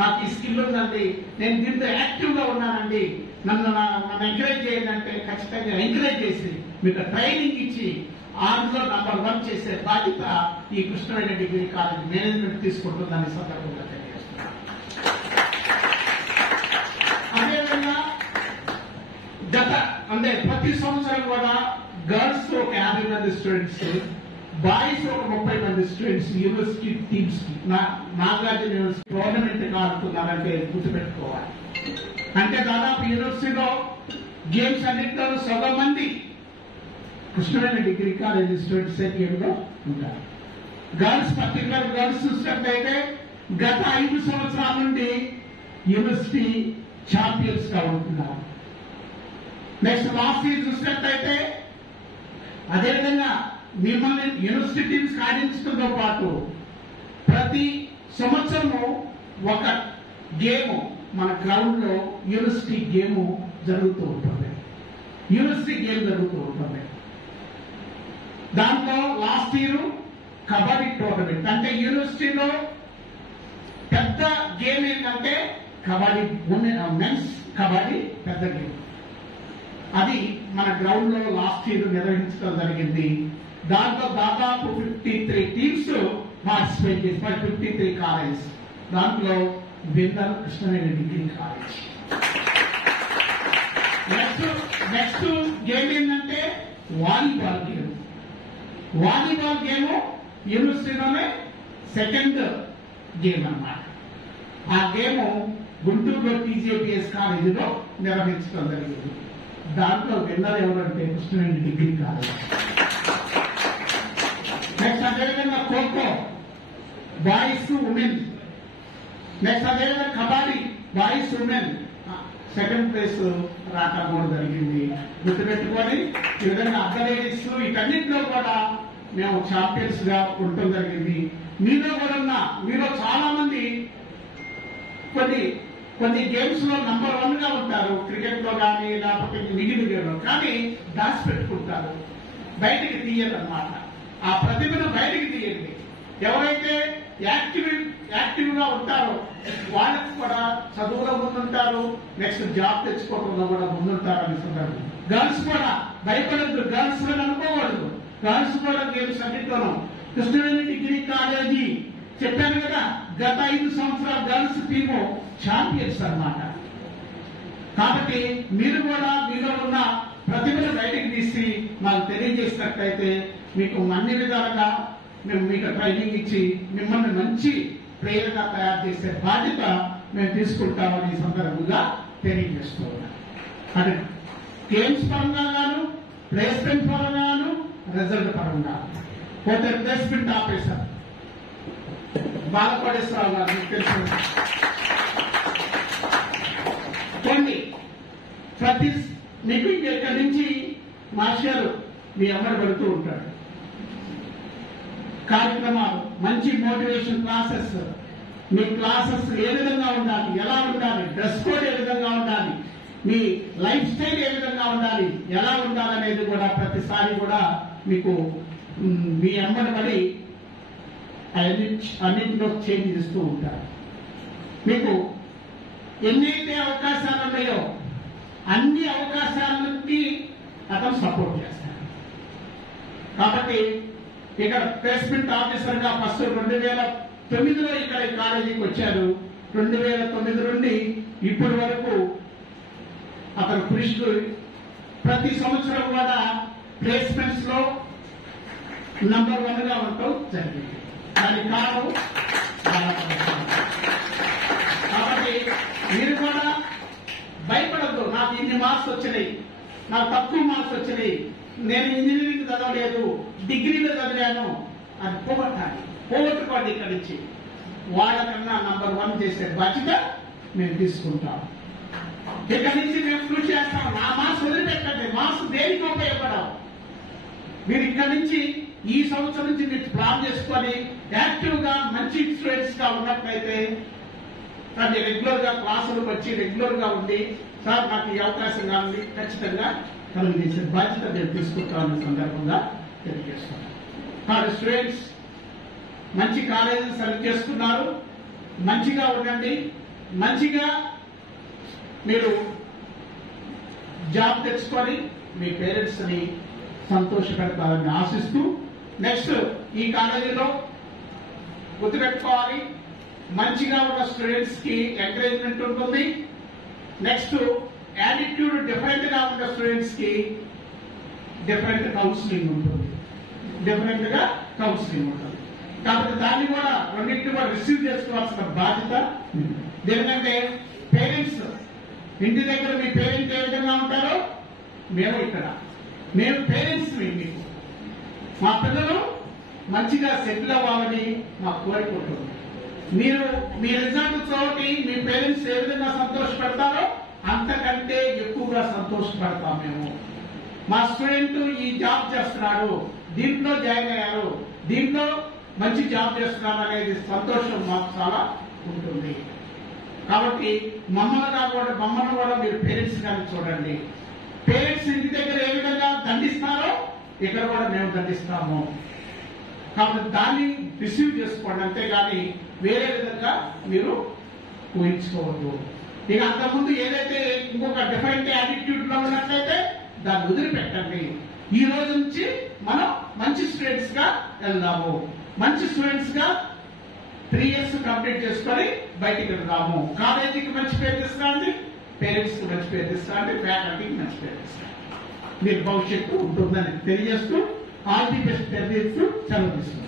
నాకు ఈ స్కిల్ ఉందండి, నేను దీంతో యాక్టివ్ గా ఉన్నానండి, నన్ను ఎంకరేజ్ చేయండి అంటే ఖచ్చితంగా ఎంకరేజ్ చేసి మీకు ట్రైనింగ్ ఇచ్చి అందులో నంబర్ 1 చేసే బాధ్యత ఈ కృష్ణవేణి డిగ్రీ కాలేజ్ మేనేజ్మెంట్ తీసుకుంటుందని సందర్భంగా తెలియజేస్తున్నారు. అదేవిధంగా ప్రతి సంవత్సరం కూడా గర్ల్స్ ఒక 50 మంది స్టూడెంట్స్, బాయ్స్ ఒక 30 మంది స్టూడెంట్స్ యూనివర్సిటీ టీమ్స్ కి నాగార్జున యూనివర్సిటీ టోర్నమెంట్ ఆడుతున్నారంటే గుర్తుపెట్టుకోవాలి. అంటే దాదాపు యూనివర్సిటీలో గేమ్స్ అన్నింటిలో సగం మంది కృష్ణవేణి డిగ్రీ కాలేజీ స్టూడెంట్స్ గేమ్లో ఉంటారు. గర్ల్స్ పర్టికులర్ గర్ల్స్ చూసినట్లయితే గత 5 సంవత్సరాల నుండి యూనివర్సిటీ ఛాంపియన్స్ గా ఉంటున్నారు. నెక్స్ట్ లాస్ట్ ఇయర్ చూసినట్లయితే అదేవిధంగా మిమ్మల్ని యూనివర్సిటీ టీమ్స్ ఆడించడంతో పాటు ప్రతి సంవత్సరము ఒక గేమ్ మన గ్రౌండ్ లో యూనివర్సిటీ గేమ్ జరుగుతూ ఉంటుంది. యూనివర్సిటీ గేమ్ జరుగుతూ ఉంటుంది. దాంట్లో లాస్ట్ ఇయర్ కబడ్డీ టోర్నమెంట్, అంటే యూనివర్సిటీలో పెద్ద గేమ్ ఏంటంటే కబడ్డీ, మెన్స్ కబడ్డీ పెద్ద గేమ్. అది మన గ్రౌండ్ లో లాస్ట్ ఇయర్ నిర్వహించడం జరిగింది. దాంట్లో దాదాపు 53 టీమ్స్ పార్టిసిపేట్ చేస్తారు, 53 కాలేజ్. దాంట్లో winner Krishnaveni degree college. Next game ఏంటంటే వాలీబాల్ గేమ్. వాలీబాల్ గేమ్ యూనివర్సిటీలోనే సెకండ్ గేమ్ అన్నమాట. ఆ గేమ్ గుంటూరులో టీజేపీఎస్ కాలేజీలో నిర్వహించడం జరిగింది. దాంట్లో విన్నర్ ఎవరంటే కృష్ణవేణి డిగ్రీ కాలేజ్. నెక్స్ట్ అదేవిధంగా ఖోఖో బాయ్స్ ఉమెన్, నెక్స్ట్ అదేవిధంగా kabaddi boys women second place రావడం కూడా జరిగింది. గుర్తుపెట్టుకొని ఈ విధంగా అథ్లెటిక్స్ వీటన్నింటిలో కూడా మేము ఛాంపియన్స్ గా ఉండటం జరిగింది. మీలో చాలా మంది కొన్ని గేమ్స్ లో నంబర్ 1 గా ఉంటారు, క్రికెట్ లో కానీ లేకపోతే మిగిలిన గేమ్ లో, కానీ దాచిపెట్టుకుంటారు, బయటికి తీయదన్నమాట. ఆ ప్రతిభను బయటికి తీయండి. ఎవరైతే యాక్టివ్ గా ఉంటారో వాళ్ళకి కూడా చదువులో ముందుంటారు, నెక్స్ట్ జాబ్ తెచ్చుకోవడంలో కూడా ముందుంటారు అని సందర్భం. గర్ల్స్ కూడా భయపడద్దు, గర్ల్స్ అని అనుకోకూడదు. గర్ల్స్ కూడా గేమ్స్ అన్నింటిలోనూ కృష్ణవేణి డిగ్రీ కాలేజీ చెప్పాను కదా, గత 5 సంవత్సరాల గర్ల్స్ టీము ఛాంపియన్స్ అన్నమాట. కాబట్టి మీరు కూడా మీలో ఉన్న ప్రతిభను బయటకు తీసి మాకు తెలియజేసినట్లయితే మీకు అన్ని విధాలుగా మేము మీకు ట్రైనింగ్ ఇచ్చి మిమ్మల్ని మంచి ప్లేయర్గా తయారు చేసే బాధ్యత మేము తీసుకుంటామని ఈ సందర్భంగా తెలియజేస్తున్నాం. అంటే గేమ్స్ పరంగా గాను, ప్లేస్మెంట్ పరంగా గాను, రిజల్ట్ పరంగా. పోతే ప్లేస్మెంట్ ఆఫీసర్ బాలకోటేశ్వరరావు గారు మీకు తెలుసు. మీకు ఇక్కడి నుంచి మాస్టర్ మీ అమ్మడు పెడుతూ ఉంటాడు. కార్యక్రమాలు, మంచి మోటివేషన్ క్లాసెస్, మీ క్లాసెస్ ఏ విధంగా ఉండాలి, ఎలా ఉండాలి, డ్రెస్ కోడ్ ఏ విధంగా ఉండాలి, మీ లైఫ్ స్టైల్ ఏ విధంగా ఉండాలి, ఎలా ఉండాలనేది కూడా ప్రతిసారి కూడా మీకు మీ అమ్మడి పడి అన్నింటిలో చేంజ్ చేస్తూ ఉంటారు. మీకు ఎన్నైతే అవకాశాలు ఉన్నాయో అన్ని అవకాశాలకి అతను సపోర్ట్ చేస్తాడు. కాబట్టి ఇక్కడ ప్లేస్మెంట్ ఆఫీసర్ గా ఫస్ట్ 2009లో ఇక్కడ కాలేజీకి వచ్చారు. 2009 నుండి ఇప్పటి వరకు అతను కృషి ప్రతి సంవత్సరం కూడా ప్లేస్మెంట్స్ లో నంబర్ 1 గా ఉండటం జరిగింది. దానికి కారణం కాబట్టి మీరు కూడా భయపడద్దు. నాకు ఇన్ని మార్క్స్ వచ్చినాయి, నాకు తక్కువ మార్క్స్ వచ్చినాయి, నేను ఇంజనీరింగ్ చదవలేదు, డిగ్రీలో చదివాను అది పోగొట్టుకోండి. ఇక్కడి నుంచి వాళ్ళకన్నా నంబర్ 1 చేసే బాధ్యత మేము తీసుకుంటాం. ఇక్కడి నుంచి మేము కృషి చేస్తాం. నా మార్క్స్ వదిలిపెట్టండి, మార్క్స్ దేనికి ఉపయోగపడవు. మీరు ఇక్కడి నుంచి ఈ సంవత్సరం నుంచి మీరు ప్లాన్ చేసుకొని యాక్టివ్ గా మంచి స్టూడెంట్స్ గా ఉన్నట్లయితే దాన్ని రెగ్యులర్ గా క్లాసులకు వచ్చి రెగ్యులర్ గా ఉండి సార్ నాకు ఈ అవకాశం కావాలి ఖచ్చితంగా కలిగించే బాధ్యత నేను తీసుకుంటామనే సందర్భంగా తెలియజేస్తున్నాను. కాబట్టి స్టూడెంట్స్ మంచి కాలేజీని సెలెక్ట్ చేసుకున్నారు, మంచిగా ఉండండి, మంచిగా మీరు జాబ్ తెచ్చుకొని మీ పేరెంట్స్ ని సంతోషపెడతారని ఆశిస్తూ, నెక్స్ట్ ఈ కాలేజీలో గుర్తుపెట్టుకోవాలి, మంచిగా ఉన్న స్టూడెంట్స్ కి ఎంకరేజ్మెంట్ ఉంటుంది. నెక్స్ట్ యాటిట్యూడ్ డిఫరెంట్ గా ఉన్న స్టూడెంట్స్ కి డిఫరెంట్ కౌన్సిలింగ్ ఉంటుంది, డిఫరెంట్ గా కౌన్సిలింగ్ ఉంటుంది. కాబట్టి దాన్ని కూడా రెండింటిని కూడా రిసీవ్ చేసుకోవాల్సిన బాధ్యత. ఎందుకంటే పేరెంట్స్ ఇంటి దగ్గర మీ పేరెంట్ ఏ విధంగా ఉంటారో మేము ఇక్కడ మేము పేరెంట్స్ మీకు మా పిల్లలు మంచిగా సెటిల్ అవ్వాలని మా కోరిక ఉంటుంది. మీరు మీ రిజల్ట్ తోటి మీ పేరెంట్స్ ఏ విధంగా సంతోషపడతారో అంతకంటే ఎక్కువగా సంతోషపడతాం మేము. మా స్టూడెంట్ ఈ జాబ్ చేస్తున్నాడు, దీంట్లో జాయిన్ అయ్యారు, దీంట్లో మంచి జాబ్ చేస్తున్నాడు అనేది సంతోషం మాకు చాలా ఉంటుంది. కాబట్టి మమ్మల్ని కూడా మీరు పేరెంట్స్ కానీ చూడండి. పేరెంట్స్ ఇంటి దగ్గర ఏ విధంగా దండిస్తారో ఇక్కడ కూడా మేము దండిస్తాము. కాబట్టి దాన్ని రిసీవ్ చేసుకోండి, అంతేగాని వేరే విధంగా మీరు ఊహించుకోవద్దు. ఇక అంతకుముందు ఏదైతే ఇంకొక డిఫరెంట్ యాటిట్యూడ్ లో ఉన్నట్లయితే దాన్ని వదిలిపెట్టండి. ఈ రోజు నుంచి మనం మంచి స్టూడెంట్స్ గా వెళ్దాము. మంచి స్టూడెంట్స్ గా 3 years కంప్లీట్ చేసుకొని బయటికి వెళ్దాము. కాలేజీకి మంచి పేరు తీసుకురండి, పేరెంట్స్ కి మంచి పేరు తీసుకురండి, ఫ్యాకల్టీకి మంచి పేరు తీసుకురండి. మీకు భవిష్యత్తు ఉంటుందని తెలియజేస్తూ ఆల్ ది బెస్ట్ తెలియజేస్తూ సెలవు తీసుకున్నాం.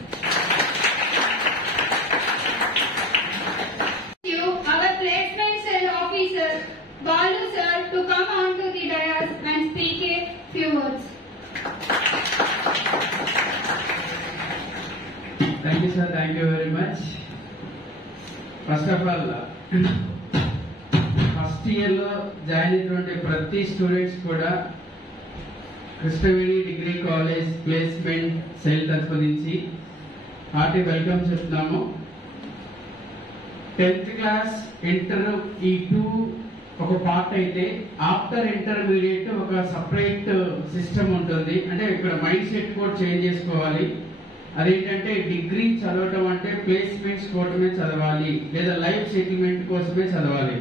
Our placement cell officer Balu sir to come on to the dais and speak a few words. Thank you sir, thank you very much. First of all, first year లో join అయినటువంటి ప్రతి students కూడా Krishnaveni degree college placement cell తరఫు నుంచి hearty welcome చెప్తున్నాము. 10th class inter ఈ 2 ఒక part అయితే ఆఫ్టర్ ఇంటర్మీడియట్ ఒక సపరేట్ సిస్టమ్ ఉంటుంది. అంటే ఇక్కడ మైండ్ సెట్ కూడా చేంజ్ చేసుకోవాలి. అదేంటంటే డిగ్రీ చదవటం అంటే ప్లేస్మెంట్స్ కోసమే చదవాలి లేదా లైఫ్ సెటిల్మెంట్ కోసమే చదవాలి.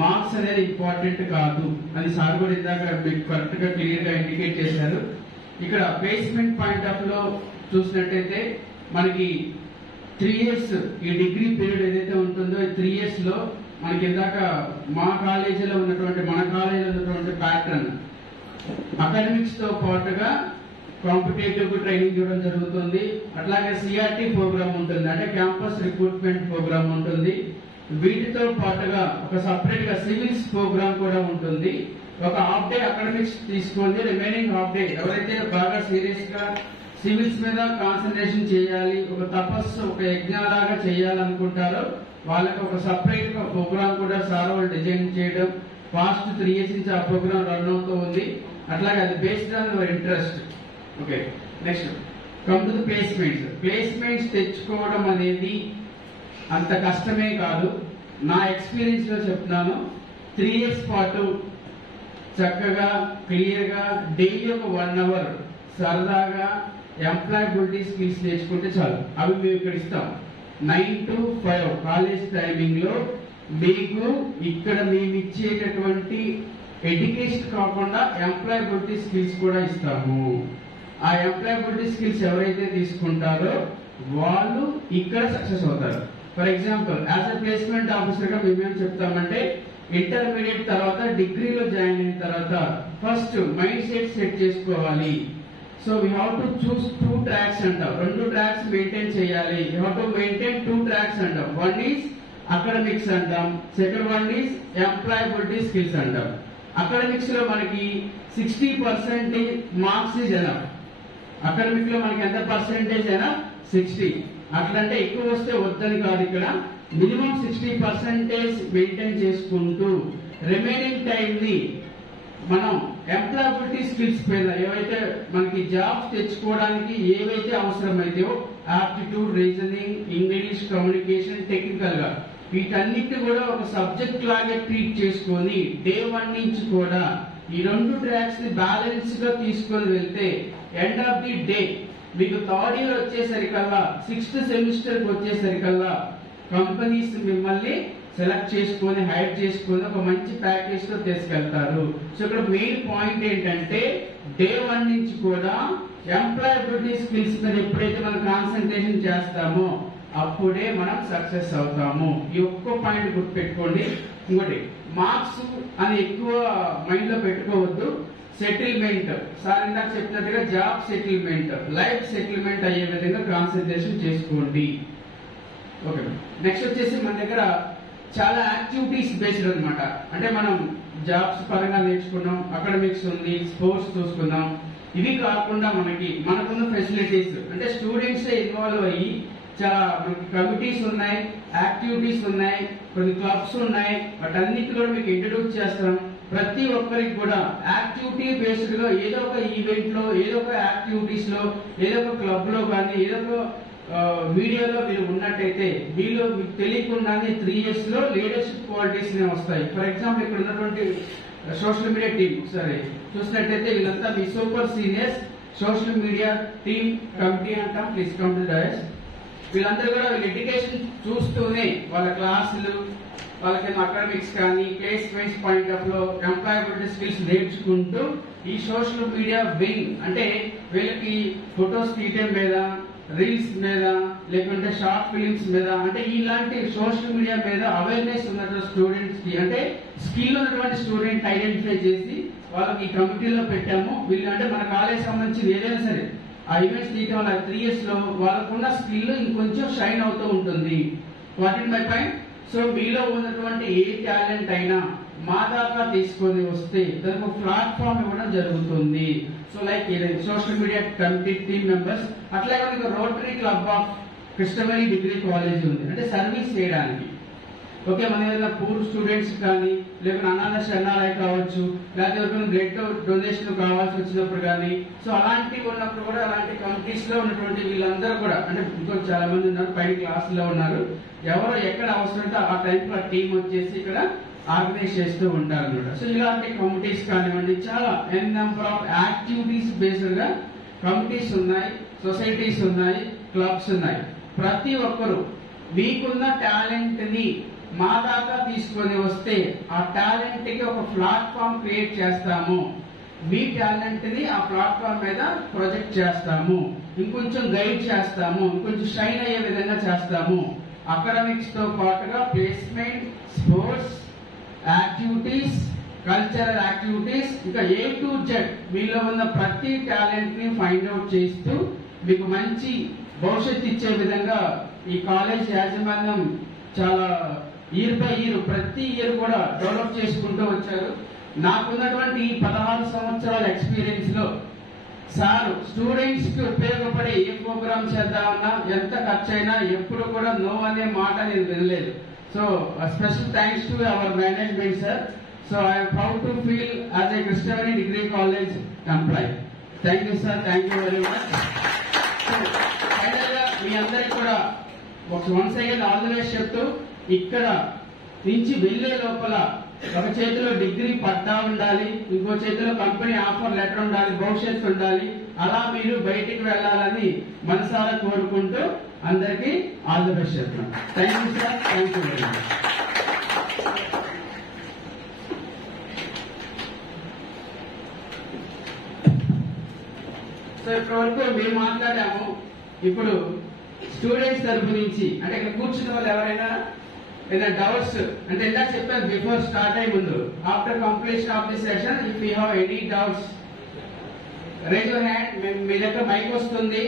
మార్క్స్ అనేది ఇంపార్టెంట్ కాదు అని సార్ కూడా ఇందాక మీకు కరెక్ట్ గా క్లియర్ గా ఇండికేట్ చేశారు. ఇక్కడ ప్లేస్మెంట్ పాయింట్ ఆఫ్ లో చూసినట్టయితే మనకి 3 years ఈ డిగ్రీ పీరియడ్ ఏదైతే ఉంటుందో ఈ 3 years లో మనకి ఇందాక మన కాలేజీలో ఉన్నటువంటి ప్యాటర్న్ అకాడమిక్స్ తో పాటుగా కాంపిటేటివ్ ట్రైనింగ్ ఇవ్వడం జరుగుతుంది. అట్లాగే సిఆర్టీ ప్రోగ్రామ్ ఉంటుంది, అంటే క్యాంపస్ రిక్రూట్మెంట్ ప్రోగ్రామ్ ఉంటుంది. వీటితో పాటుగా ఒక సపరేట్ గా సివిల్స్ ప్రోగ్రామ్ కూడా ఉంటుంది. ఒక హాఫ్ డే అకాడమిక్స్ తీసుకోండి, రిమైనింగ్ హాఫ్ డే ఎవరైతే బాగా సీరియస్ గా సివిల్స్ మీద కాన్సన్ట్రేషన్ చేయాలి, ఒక తపస్సు ఒక యజ్ఞలాగా చేయాలనుకుంటారో వాళ్ళకి ఒక సపరేట్ గా ప్రోగ్రామ్ కూడా సార్ వాళ్ళు డిజైన్ చేయడం. ఫాస్ట్ 3 years నుంచి ఆ ప్రోగ్రామ్ రన్ అవుతూ ఉంది. అట్లాగే అది based on your interest. Okay, next come to the placements. Placements తెచ్చుకోవడం అనేది అంత కష్టమే కాదు. నా ఎక్స్పీరియన్స్ లో చెప్తున్నాను. 3 years పాటు చక్కగా క్లియర్ గా డైలీ ఒక 1 hour సరదాగా ఎంప్లాయబిలిటీ స్కిల్స్ నేర్చుకుంటే చాలు. అవి మేము ఇక్కడ ఇస్తాం. 9 to 5 కాలేజ్ టైమింగ్ లో మీకు ఇక్కడ మేము ఇచ్చేటటువంటి ఎడ్యుకేషన్ కాకుండా ఎంప్లాయబిలిటీ స్కిల్స్ కూడా ఇస్తాము. ఆ ఎంప్లాయబిలిటీ స్కిల్స్ ఎవరైతే తీసుకుంటారో వాళ్ళు ఇక్కడ సక్సెస్ అవుతారు. For example as a placement officer గా మేమేం చెప్తామంటే ఇంటర్మీడియట్ తర్వాత డిగ్రీలో జాయిన్ అయిన తర్వాత ఫస్ట్ మైండ్ సెట్ చేసుకోవాలి. So we have to choose 2 tracks అంటాం. 2 tracks మెయింటైన్ చేయాలి. You have to maintain 2 tracks అంటాం. వన్ ఈజ్ అకాడమిక్స్ అంటాం, second one is employability skills అంటాం. అకాడమిక్స్ లో మనకి 60% మార్క్స్ ఈజ్ ఎనఫ్. అకాడమిక్ లో మనకి ఎంత పర్సెంటేజ్ అయినా 60. అట్లంటే ఎక్కువ వస్తే వద్దని కాదు, ఇక్కడ మినిమం 60% మెయింటైన్ చేసుకుంటూ రిమైనింగ్ టైం ని మనం ఎంప్లాయబిలిటీ స్కిల్స్ మీద ఏవైతే మనకి జాబ్స్ తెచ్చుకోవడానికి ఏవైతే అవసరమైతాయో aptitude, reasoning, English, communication, technical గా వీటన్నిటి కూడా ఒక సబ్జెక్ట్ లాగా ట్రీట్ చేసుకొని డే 1 నుంచి కూడా ఈ 2 ట్రాక్స్ ని బ్యాలెన్స్ గా తీసుకొని వెళ్తే ఎండ్ ఆఫ్ ది డే మీకు 3rd year వచ్చేసరికల్లా 6th semester వచ్చేసరికల్లా కంపెనీస్ మిమ్మల్ని సెలెక్ట్ చేసుకొని హైర్ చేసుకొని ఒక మంచి ప్యాకేజ్ తో తీసుకెళ్తారు. సో ఇక్కడ మెయిన్ పాయింట్ ఏంటంటే డే 1 నుంచి కూడా ఎంప్లాయబిలిటీ స్కిల్స్ మీద ఎప్పుడైతే మనం కాన్సన్ట్రేషన్ చేస్తామో అప్పుడే మనం సక్సెస్ అవుతాము. ఈ ఒక్క పాయింట్ గుర్తుపెట్టుకోండి. ఇంకోటి మార్క్స్ అని ఎక్కువ మైండ్ లో పెట్టుకోవద్దు. సెటిల్మెంట్ సార్ ఇందాక చెప్పినట్టుగా జాబ్ సెటిల్మెంట్, లైఫ్ సెటిల్మెంట్ అయ్యే విధంగా కాన్సన్ట్రేషన్ చేసుకోండి. ఓకే, నెక్స్ట్ వచ్చేసి మన దగ్గర చాలా యాక్టివిటీస్ బేస్డ్ అనమాట. అంటే మనం జాబ్స్ పరంగా నేర్చుకున్నాం, అకాడమిక్స్ ఉంది, స్పోర్ట్స్ చూసుకున్నాం. ఇవి కాకుండా మనకున్న ఫెసిలిటీస్ అంటే స్టూడెంట్స్ ఇన్వాల్వ్ అయ్యి చాలా మనకి కమిటీస్ ఉన్నాయి, యాక్టివిటీస్ ఉన్నాయి, కొన్ని క్లబ్స్ ఉన్నాయి. వాటన్నిటి కూడా మీకు ఇంట్రడ్యూస్ చేస్తాం. ప్రతి ఒక్కరికి కూడా యాక్టివిటీ బేస్డ్ గా ఏదో ఒక ఈవెంట్ లో, ఏదో ఒక యాక్టివిటీస్ లో, ఏదో ఒక క్లబ్ లో కానీ ఏదో ఒక మీడియాలో మీరు ఉన్నట్టయితే మీకు తెలియకుండానే 3 years లో లీడర్షిప్ క్వాలిటీస్ వస్తాయి. ఫర్ ఎగ్జాంపుల్ ఇక్కడ ఉన్నటువంటి సోషల్ మీడియా టీమ్ సరే చూసినట్టయితే వీళ్ళంతా మీ super seniors social media team committee అంటాం. Please come to dais. వీళ్ళందరూ కూడా వీళ్ళ ఎడ్యుకేషన్ చూస్తూనే వాళ్ళ క్లాసులు వాళ్ళకి అకాడమిక్స్ కానీ ప్లేస్మెంట్స్ పాయింట్ ఆఫ్ లో ఎంప్లాయబిలిటీ స్కిల్స్ నేర్చుకుంటూ ఈ సోషల్ మీడియా వింగ్ అంటే వీళ్ళకి ఫొటోస్ తీయటం మీద రీల్స్ మీద లేకుంటే షార్ట్ ఫిలిమ్స్ మీద అంటే ఇలాంటి సోషల్ మీడియా మీద అవేర్నెస్ ఉన్నటువంటి స్టూడెంట్స్ కి అంటే స్కిల్ ఉన్నటువంటి స్టూడెంట్ ఐడెంటిఫై చేసి వాళ్ళకి ఈ కమిటీలో పెట్టాము. వీళ్ళు అంటే మన కాలేజ్ సంబంధించి ఏదైనా సరే ఆ ఈవెంట్స్ తీయటం వల్ల 3 years లో వాళ్ళకున్న స్కిల్ ఇంకొంచెం షైన్ అవుతూ ఉంటుంది. What in my point. So మీలో ఉన్నటువంటి ఏ టాలెంట్ అయినా మా దాకా తీసుకొని వస్తే దానికి ఒక ప్లాట్ఫామ్ ఇవ్వడం జరుగుతుంది. So like social media committee team members అట్లాగే rotary club of Krishnaveni degree college ఉంది అంటే సర్వీస్ చేయడానికి. ఓకే, మన ఏదైనా పూర్ స్టూడెంట్స్ కానీ లేకపోతే అనాథ శరణాలయ కావచ్చు లేకపోతే ఎవరికైనా బ్లడ్ డొనేషన్ కావాల్సి వచ్చినప్పుడు కానీ సో అలాంటివి ఉన్నప్పుడు కూడా అలాంటి కమిటీస్ లో ఉన్నటువంటి వీళ్ళందరూ కూడా అంటే ఇంకో చాలా మంది ఉన్నారు పైన క్లాస్ లో ఉన్నారు. ఎవరో ఎక్కడ అవసరం ఆ టైంలో టీం వచ్చేసి ఇక్కడ ఆర్గనైజ్ చేస్తూ ఉంటారు అనమాట. సో ఇలాంటి కమిటీస్ కానివ్వండి చాలా ఎన్ నెంబర్ ఆఫ్ యాక్టివిటీస్ బేస్డ్ గా కమిటీస్ ఉన్నాయి, సొసైటీస్ ఉన్నాయి, క్లబ్స్ ఉన్నాయి. ప్రతి ఒక్కరు మీకున్న టాలెంట్ ని మా దాకా తీసుకొని వస్తే ఆ టాలెంట్ కి ఒక ప్లాట్ఫామ్ క్రియేట్ చేస్తాము. మీ టాలెంట్ ని ఆ ప్లాట్ఫామ్ మీద ప్రొజెక్ట్ చేస్తాము, ఇంకొంచెం గైడ్ చేస్తాము, ఇంకొంచెం షైన్ అయ్యే విధంగా చేస్తాము. అకాడమిక్స్ తో పాటుగా placement, sports activities, cultural activities ఇంకా A to Z మీలో ఉన్న ప్రతి టాలెంట్ ని ఫైండ్ అవుట్ చేస్తూ మీకు మంచి భవిష్యత్తు ఇచ్చే విధంగా ఈ కాలేజ్ యాజమాన్యం చాలా ఇయర్ బై ఇయర్ ప్రతి ఇయర్ కూడా డెవలప్ చేసుకుంటూ వచ్చారు. నాకున్నటువంటి 16 సంవత్సరాల ఎక్స్పీరియన్స్ లో సార్ స్టూడెంట్స్ కి ఉపయోగపడే ఏ ప్రోగ్రామ్ చేద్దామన్నా ఎంత ఖర్చు అయినా ఎప్పుడు కూడా నో అనే మాట నేను వినలేదు. So special thanks to our management sir. So I'm proud to feel as a Krishnaveni degree college employee. Thank you sir, thank you very much. Final గా మీ అందరికి కూడా once again all the best చెప్తూ ఇక్కడ నుంచి వెళ్లే లోపల ఒక చేతిలో డిగ్రీ పట్టా ఉండాలి, ఇంకో చేతిలో కంపెనీ ఆఫర్ లెటర్ ఉండాలి, భవిష్యత్తు ఉండాలి. అలా మీరు బయటికి వెళ్లాలని మనసారా కోరుకుంటూ అందరికీ ఆల్ ది బెస్ట్ చెప్తున్నాను. Thank you sir, thank you very much. So ఇప్పటి వరకు మేము మాట్లాడాము. ఇప్పుడు స్టూడెంట్స్ తరఫు నుంచి అంటే ఇక్కడ కూర్చున్న వాళ్ళు ఎవరైనా ఏదైనా డౌట్స్ అంటే ఇందాక చెప్పాను బిఫోర్ స్టార్ట్ అయ్యే ముందు after completion of the session if you have any doubts raise your hand. మీ దగ్గర మైక్ వస్తుంది.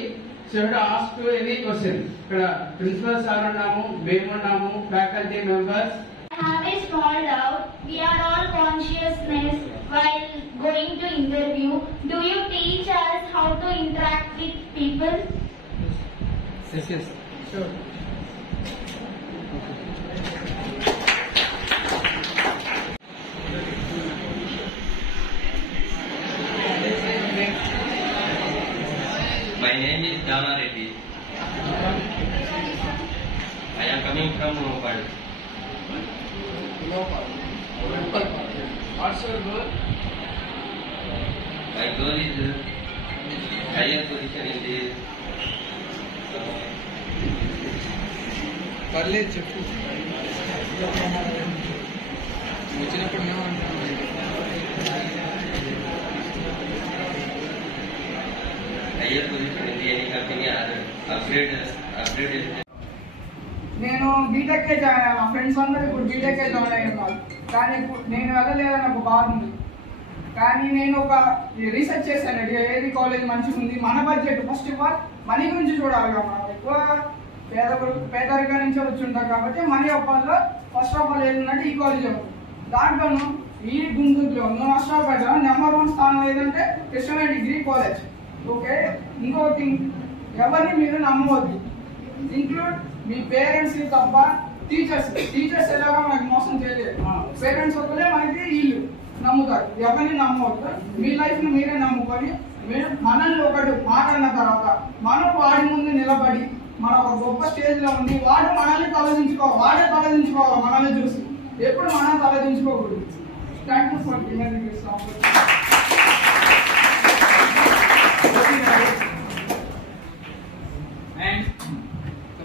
So you have to ask to any question. ఇక్కడ ప్రిన్సిపల్ సార్ ఉన్నాము, మేము ఉన్నాము, faculty members. I have a small doubt. We are all consciousness while going to interview. Do you teach us how to interact with people? Yes. Sure. My name is Dana Reddy. I am coming from Mumbai. What's your goal? My goal is higher position in this. పర్లేదు చెప్పు. వచ్చినప్పుడు ఏమంటున్నావు? Higher position in any company or upgrade. నేను బీటెక్కే join అయ్యాను. మా friends అందరూ ఇప్పుడు బీటెక్కే join అయ్యి ఉన్నారు. కానీ ఇప్పుడు నేను వెళ్ళలేదని ఒక బాధ ఉంది. కానీ నేను ఒక రీసెర్చ్ చేశాను, ఏది కాలేజ్ మంచిగా ఉంది. మన budget first of all money గురించి చూడాలి. మనం ఎక్కువ పేదరికం నుంచి వచ్చి ఉంటాం కాబట్టి మనీ ఒప్పంలో ఫస్ట్ ఆఫ్ ఆల్ ఏదంటే ఈ కాలేజ్ ఉంది. దాంట్లోనూ ఈ గుంటూరులో నష్టపడ్డా నెంబర్ 1 స్థానం ఏదంటే కృష్ణవేణి డిగ్రీ కాలేజ్. ఓకే, ఇంకో థింగ్, ఎవరిని మీరు నమ్మవద్దు, ఇంక్లూడ్ మీ పేరెంట్స్ తప్ప. టీచర్స్ ఎలాగా మనకి మోసం చేయలేదు. పేరెంట్స్ వద్దలే మనకి వీళ్ళు నమ్ముతారు. ఎవరిని నమ్మవద్దు. మీ లైఫ్ ని మీరే నమ్ముకొని మనల్ని ఒకటి మాట అన్న తర్వాత మనం వాడి ముందు నిలబడి మన ఒక గొప్ప స్టేజ్ లో ఉండి వాడే తలదించుకోవాలి మనల్ని చూసి. ఎప్పుడు మనం తలదించుకోకూడదు. Thank you for giving me this opportunity. And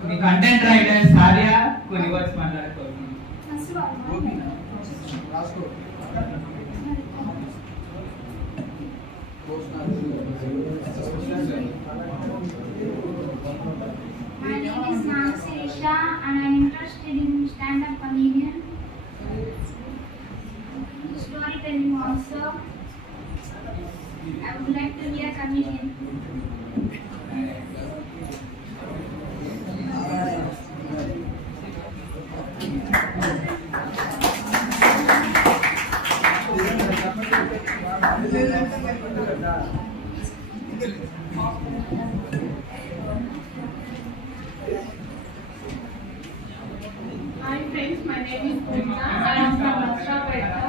the content writer Sarya కొన్ని వర్డ్స్ మాట్లాడుకోవాలి. My name is Nancy Isha and I am interested in stand-up comedian, storytelling also. I would like to be a comedian. Hi friends, my name is Purna. I am from Nashapeta.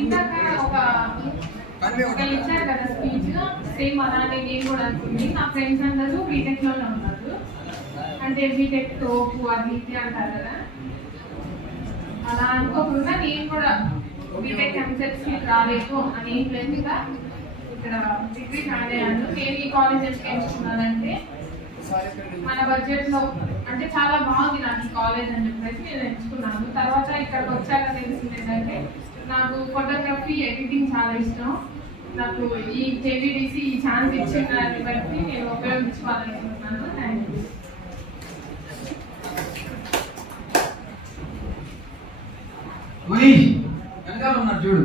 ఇందాక ఒక ఇచ్చారు కదా speech, same అలానే నేను కూడా అనుకుంది. నా friends అందరూ బీటెక్ లోనే ఉన్నారు. అంటే బీటెక్ తోపు అది ఇది అంటారు కదా, అలా అనుకోకుండా నేను కూడా బీటెక్ ఎంసెట్స్ కి రాలేదు అని ఏం లేదు. ఇక్కడ డిగ్రీ జాయిన్ అయ్యాను. నేను ఈ కాలేజ్ ఎందుకు ఎంచుకున్నానంటే మన బడ్జెట్ లో అంటే చాలా బాగుంది నాకు ఈ కాలేజ్ అని చెప్పేసి నేను ఎంచుకున్నాను. తర్వాత ఇక్కడికి వచ్చాక తెలిసింది ఏంటంటే నాకు ఫోటోగ్రఫీ, ఎడిటింగ్ చాలా ఇష్టం. నాకు ఈ జేబీడీసీ ఈ ఛాన్స్ ఇచ్చిన దాన్ని బట్టి నేను ఉపయోగించుకోవాలనుకుంటున్నాను. Thank you. వెనకాల ఉన్నారు చూడు.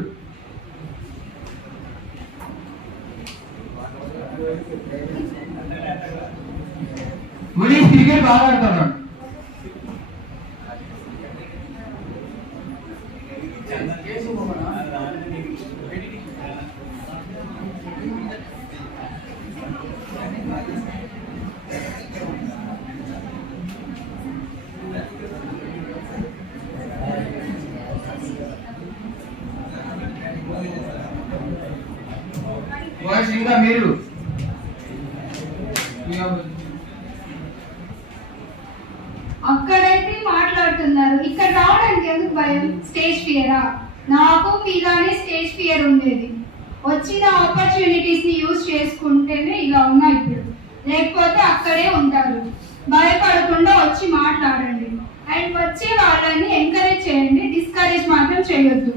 మనీష్ క్రికెట్ బాగా ఆడుతున్నాడు. ఇంకా మీరు అక్కడైతే మాట్లాడుతున్నారు, ఇక్కడ రావడానికి ఎందుకు భయం? స్టేజ్ ఫియరా? నాకు మీలానే స్టేజ్ ఫియర్ ఉండేది. వచ్చిన ఆపర్చునిటీస్ ని యూజ్ చేసుకుంటేనే ఇలా ఉన్నా ఇప్పుడు, లేకపోతే అక్కడే ఉంటారు. భయపడకుండా వచ్చి మాట్లాడండి అండ్ వచ్చే వాళ్ళని ఎంకరేజ్ చేయండి, డిస్కరేజ్ మాత్రం చేయొద్దు,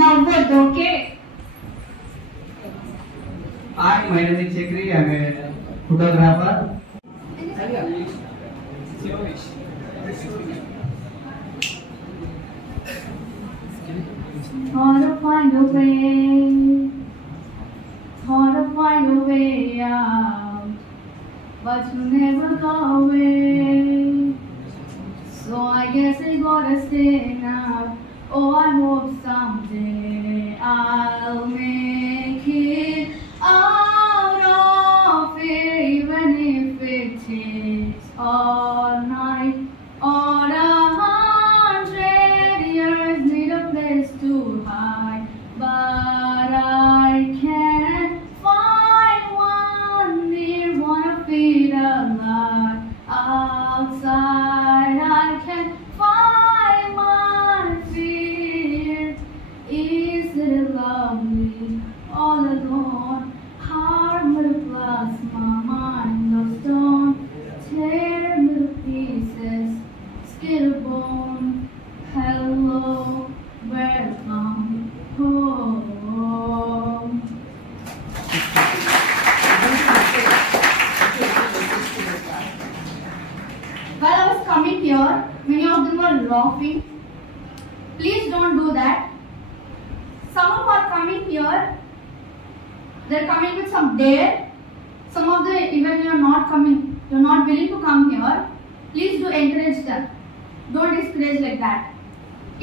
నవ్వొద్దు. Okay? Hi, my name is Chakri. I am a photographer. How to find a way out, but you never go away. So I guess I gotta stay now. Oh, I hope someday I'll make it out of it, even if it takes all night or 100 years. Need a place to hide, but I can't find one near. Wanna feel alive outside. I can't find my fear. Is it lovely all alone? Heart will glass, my mind of stone. Tear me to pieces, skin or bone. Hello, welcome home. While I was coming here, many of them were laughing. Please don't do that. Some of are coming here, they're coming with some dare. Some of them even you're not coming, you're not willing to come here. Please do encourage them. Don't discourage like that.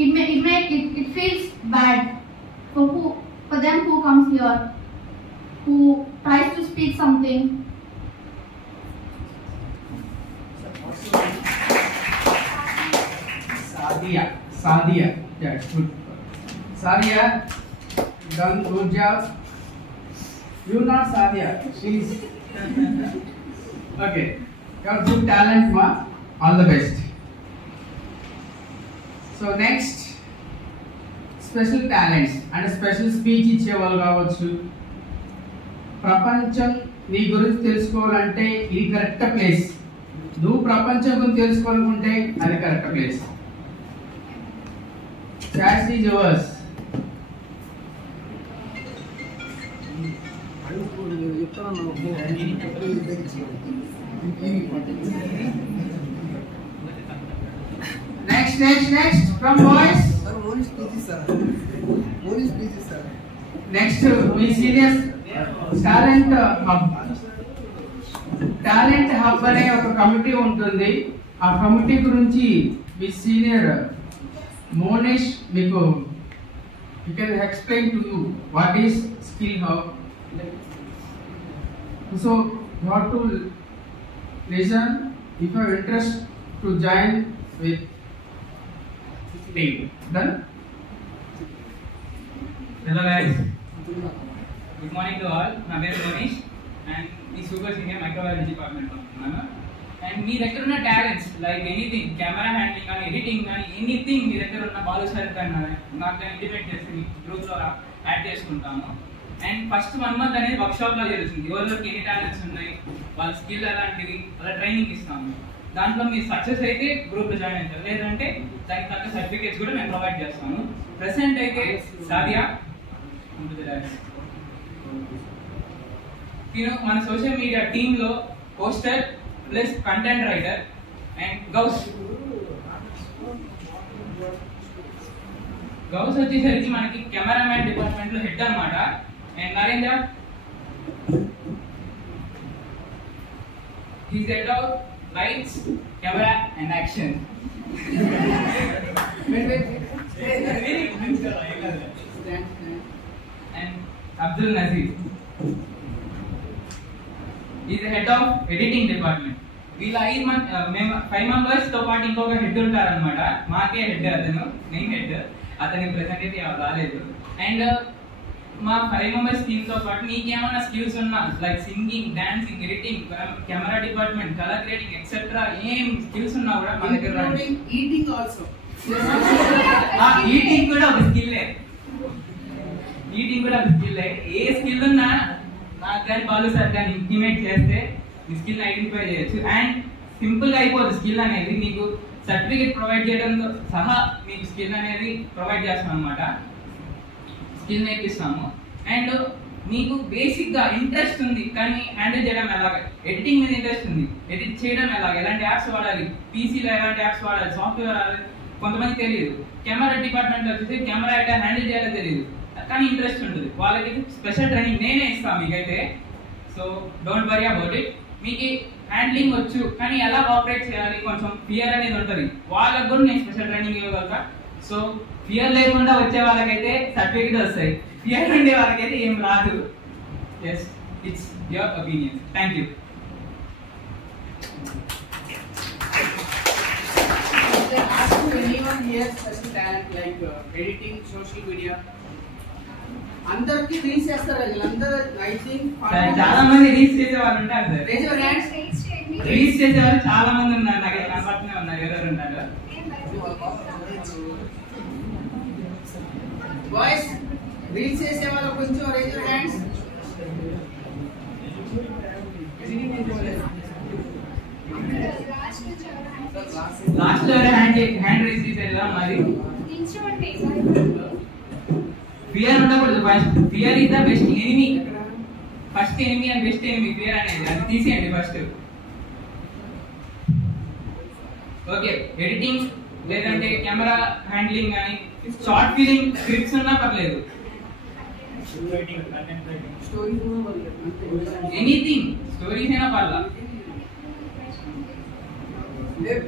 It feels bad for them who comes here, who tries to speak something. Sadia. Yeah, it's good. Sadia, done good job. You not Sadia, she's okay. You have good talent, ma. All the best. So next, special talents అంటే special speech ఇచ్చేవాళ్ళు కావచ్చు. ప్రపంచం నీ గురించి తెలుసుకోవాలంటే ఇది correct place. నువ్వు ప్రపంచం గురించి తెలుసుకోవాలనుకుంటే అది correct place. Cash is yours. Next from boys. Next we seniors talent hub. Talent hub అనే ఒక కమిటీ ఉంటుంది. ఆ కమిటీ గురించి మీ సీనియర్ మోనిష్ మీకు he can explain to you what is skill hub. So you have to listen if you have interest to join with team. Done? Hello guys. Good morning to all. నా పేరు Manish and ఈ super senior microbiology department ఉన్నాను. And మీ దగ్గర ఉన్న talents like anything, camera handling కానీ, editing కానీ, anything మీ దగ్గర ఉన్న బాలు సార్ కన్నా నాకు ఇంటిమేట్ చేసి మీ గ్రూప్లో యాడ్ చేసుకుంటాము. అండ్ ఫస్ట్ 1 month అనేది వర్క్షాప్లో జరుగుతుంది. ఎవరికి ఎన్ని టాలెంట్స్ ఉన్నాయి, వాళ్ళ స్కిల్ ఎలాంటివి, అలా ట్రైనింగ్ ఇస్తాము. దాంట్లో మీరు సక్సెస్ అయితే గ్రూప్లో జాయిన్ అవుతారు, లేదంటే దానికి తగ్గ సర్టిఫికేట్స్ కూడా మేము ప్రొవైడ్ చేస్తాము. ప్రెసెంట్ అయితే సాదియా మన సోషల్ మీడియా టీంలో poster plus content writer. And Ghouse వచ్చేసరికి మనకి కెమెరామ్యాన్ డిపార్ట్మెంట్ లో హెడ్ అన్నమాట. And Narendra he's head of lights, camera and action. And Abdul Nazir is head of editing department. వీళ్ళ 5 members తో పాటు ఇంకొక హెడ్ ఉంటారనమాట. మాకే హెడ్ అతను, మెయిన్ హెడ్. అతనికి ప్రెసెంట్ అయితే రాలేదు. అండ్ మా 5 members టీమ్ తో పాటు నీకేమైనా స్కిల్స్ ఉన్నా like singing, dancing, editing, camera department, colour grading etcetera ఏం స్కిల్స్ ఉన్నా కూడా మా దగ్గర ఈటింగ్ ఆల్సో. ఈటింగ్ కూడా ఒక స్కిల్లే. ఈటింగ్ కూడా ఒక స్కిల్లే. ఏ స్కిల్ ఉన్నా నాకు కానీ బాలు సార్ కానీ ఇంటిమేట్ చేస్తే ఈ స్కిల్ ఐడెంటిఫై చేయొచ్చు. అండ్ సింపుల్ గా అయిపోతుంది స్కిల్ అనేది. మీకు సర్టిఫికేట్ ప్రొవైడ్ చేయడంతో సహా మీకు స్కిల్ అనేది ప్రొవైడ్ చేస్తాం అనమాట. స్కిల్ నేర్పిస్తాము. అండ్ మీకు బేసిక్ గా ఇంట్రెస్ట్ ఉంది కానీ హ్యాండిల్ చేయడం ఎలాగ, ఎడిటింగ్ మీద ఇంట్రెస్ట్ ఉంది, ఎడిట్ చేయడం ఎలాగ, ఎలాంటి యాప్స్ వాడాలి, పీసీలో ఎలాంటి యాప్స్ వాడాలి, సాఫ్ట్వేర్ వాడాలి, కొంతమంది తెలియదు. కెమెరా డిపార్ట్మెంట్ వచ్చేసి కెమెరా ఎట్లా హ్యాండిల్ చేయాలో తెలియదు కానీ ఇంట్రెస్ట్ ఉంటుంది. వాళ్ళకి స్పెషల్ ట్రైనింగ్ నేనే ఇస్తాను మీకైతే. So don't worry about it. మీకు హ్యాండ్లింగ్ వచ్చు కానీ ఎలా ఆపరేట్ చేయాలి కొంచెం ఫియర్ అనేది ఉంటుంది. వాళ్ళకు కూడా నేను స్పెషల్ ట్రైనింగ్ ఇవ్వగలుగుతా. సో ఫియర్ లేకుండా వచ్చే వాళ్ళకైతే సర్టిఫికేట్ వస్తాయి, ఫియర్ ఉండే వాళ్ళకైతే ఏం రాదు. Yes, it's your opinion. Thank you. Anyone here special talent like editing, social media? అందరికి రీల్స్ చేస్తారు వీళ్ళందరూ. ఐ థింక్ చాలా మంది రీల్స్ చేసే వాళ్ళు ఉంటారు sir. Raise your hands. Reels చేసే వాళ్ళు చాలా మంది ఉన్నారు. నాకు కనపడుతూనే ఉన్నారు ఎవరెవరు ఉంటారు. బాయ్స్ రీల్స్ చేసే వాళ్ళు కొంచెం రేజ్ యువర్ హ్యాండ్స్. లాస్ట్ లో హ్యాండ్ రైజ్ చేసేలా మరి. ఫియర్ ఉండకూడదు. First fear is the best enemy. First enemy and best enemy fear అనేది. అది తీసేయండి ఫస్ట్. ఓకే, ఎడిటింగ్ లేదంటే కెమెరా హ్యాండ్లింగ్ కానీ, షార్ట్ ఫిలిం స్క్రిప్ట్స్ ఉన్నా పర్లేదు, ఎనీథింగ్, స్టోరీస్ అయినా పర్లా.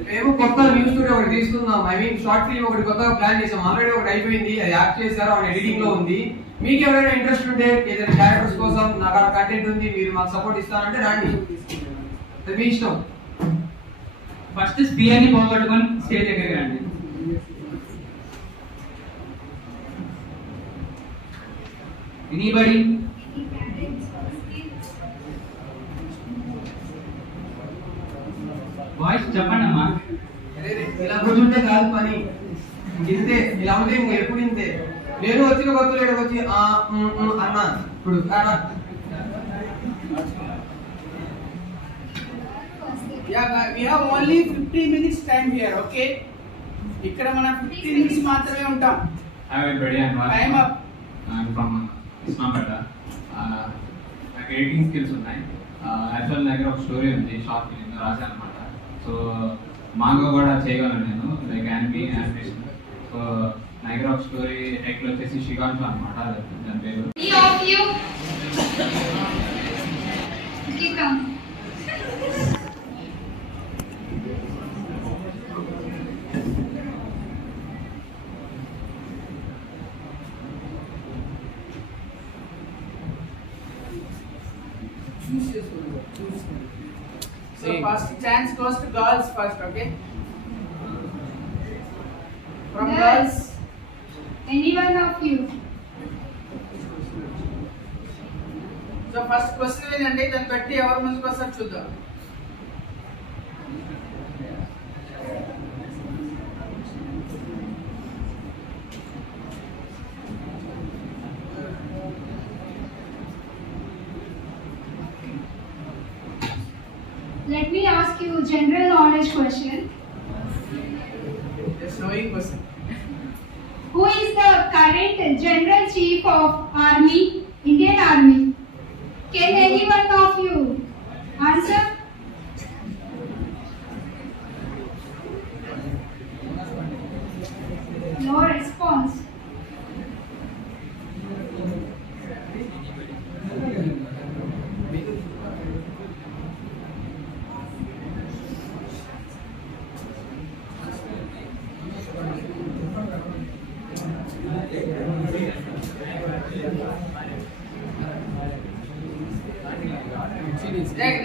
మేము కొత్త న్యూస్ స్టూడియో ఒకటి తీసుకుందాం. ఐ మీన్ షార్ట్ ఫిల్మ్ ఒకటి కొత్తగా ప్లాన్ చేసాం. ఆల్రెడీ ఒకటి అయిపోయింది, అది యాక్ట్ చేశారు, అది ఎడిటింగ్ లో ఉంది. మీకు ఎవరైనా ఇంట్రెస్ట్ ఉంటే ఏదైనా క్యారెక్టర్స్ కోసం నాకు ఆ కంటెంట్ ఉంది, మీరు మాకు సపోర్ట్ ఇస్తారంటే రండి, మీ ఇష్టం. ఫస్ట్ స్పియర్ ని పోగొట్టుకొని స్టేజ్ దగ్గరికి రండి. ఎనీబడి? వాయిస్ చెప్పండి అమ్మా. ఇలా కూర్చుంటే కాదు పని, ఇంతే, ఇలా ఉంటే ఎప్పుడు ఇంతే. నేను వచ్చిన కొత్తలో ఇక్కడికి వచ్చి అన్నా ఇప్పుడు we have only 15 minutes time here, okay? ఇక్కడ మనం 15 minutes మాత్రమే ఉంటాం. Time up. I'm from Islamabad. నాకు ఎడిటింగ్ స్కిల్స్ ఉన్నాయి. యాక్చువల్ దగ్గర ఒక స్టోరీ ఉంది, షార్ట్ ఫిలిం రాశాను అనమాట. సో మాంగో కూడా చేయగలను నేను, లైక్ యానిమేషన్. సో నా దగ్గర ఒక స్టోరీ టైటిల్ వచ్చేసి షిగాన్షో అనమాట, దాని పేరు. So first chance goes to girls first, okay? From girls, any one of you. So first question ఏంటంటే దాన్ని బట్టి ఎవరు ముందుకు వస్తారు చూద్దాం. Let me ask you a general knowledge question. Just knowing question. Who is the current General Chief of Army, Indian Army? Can any one of you answer? No response.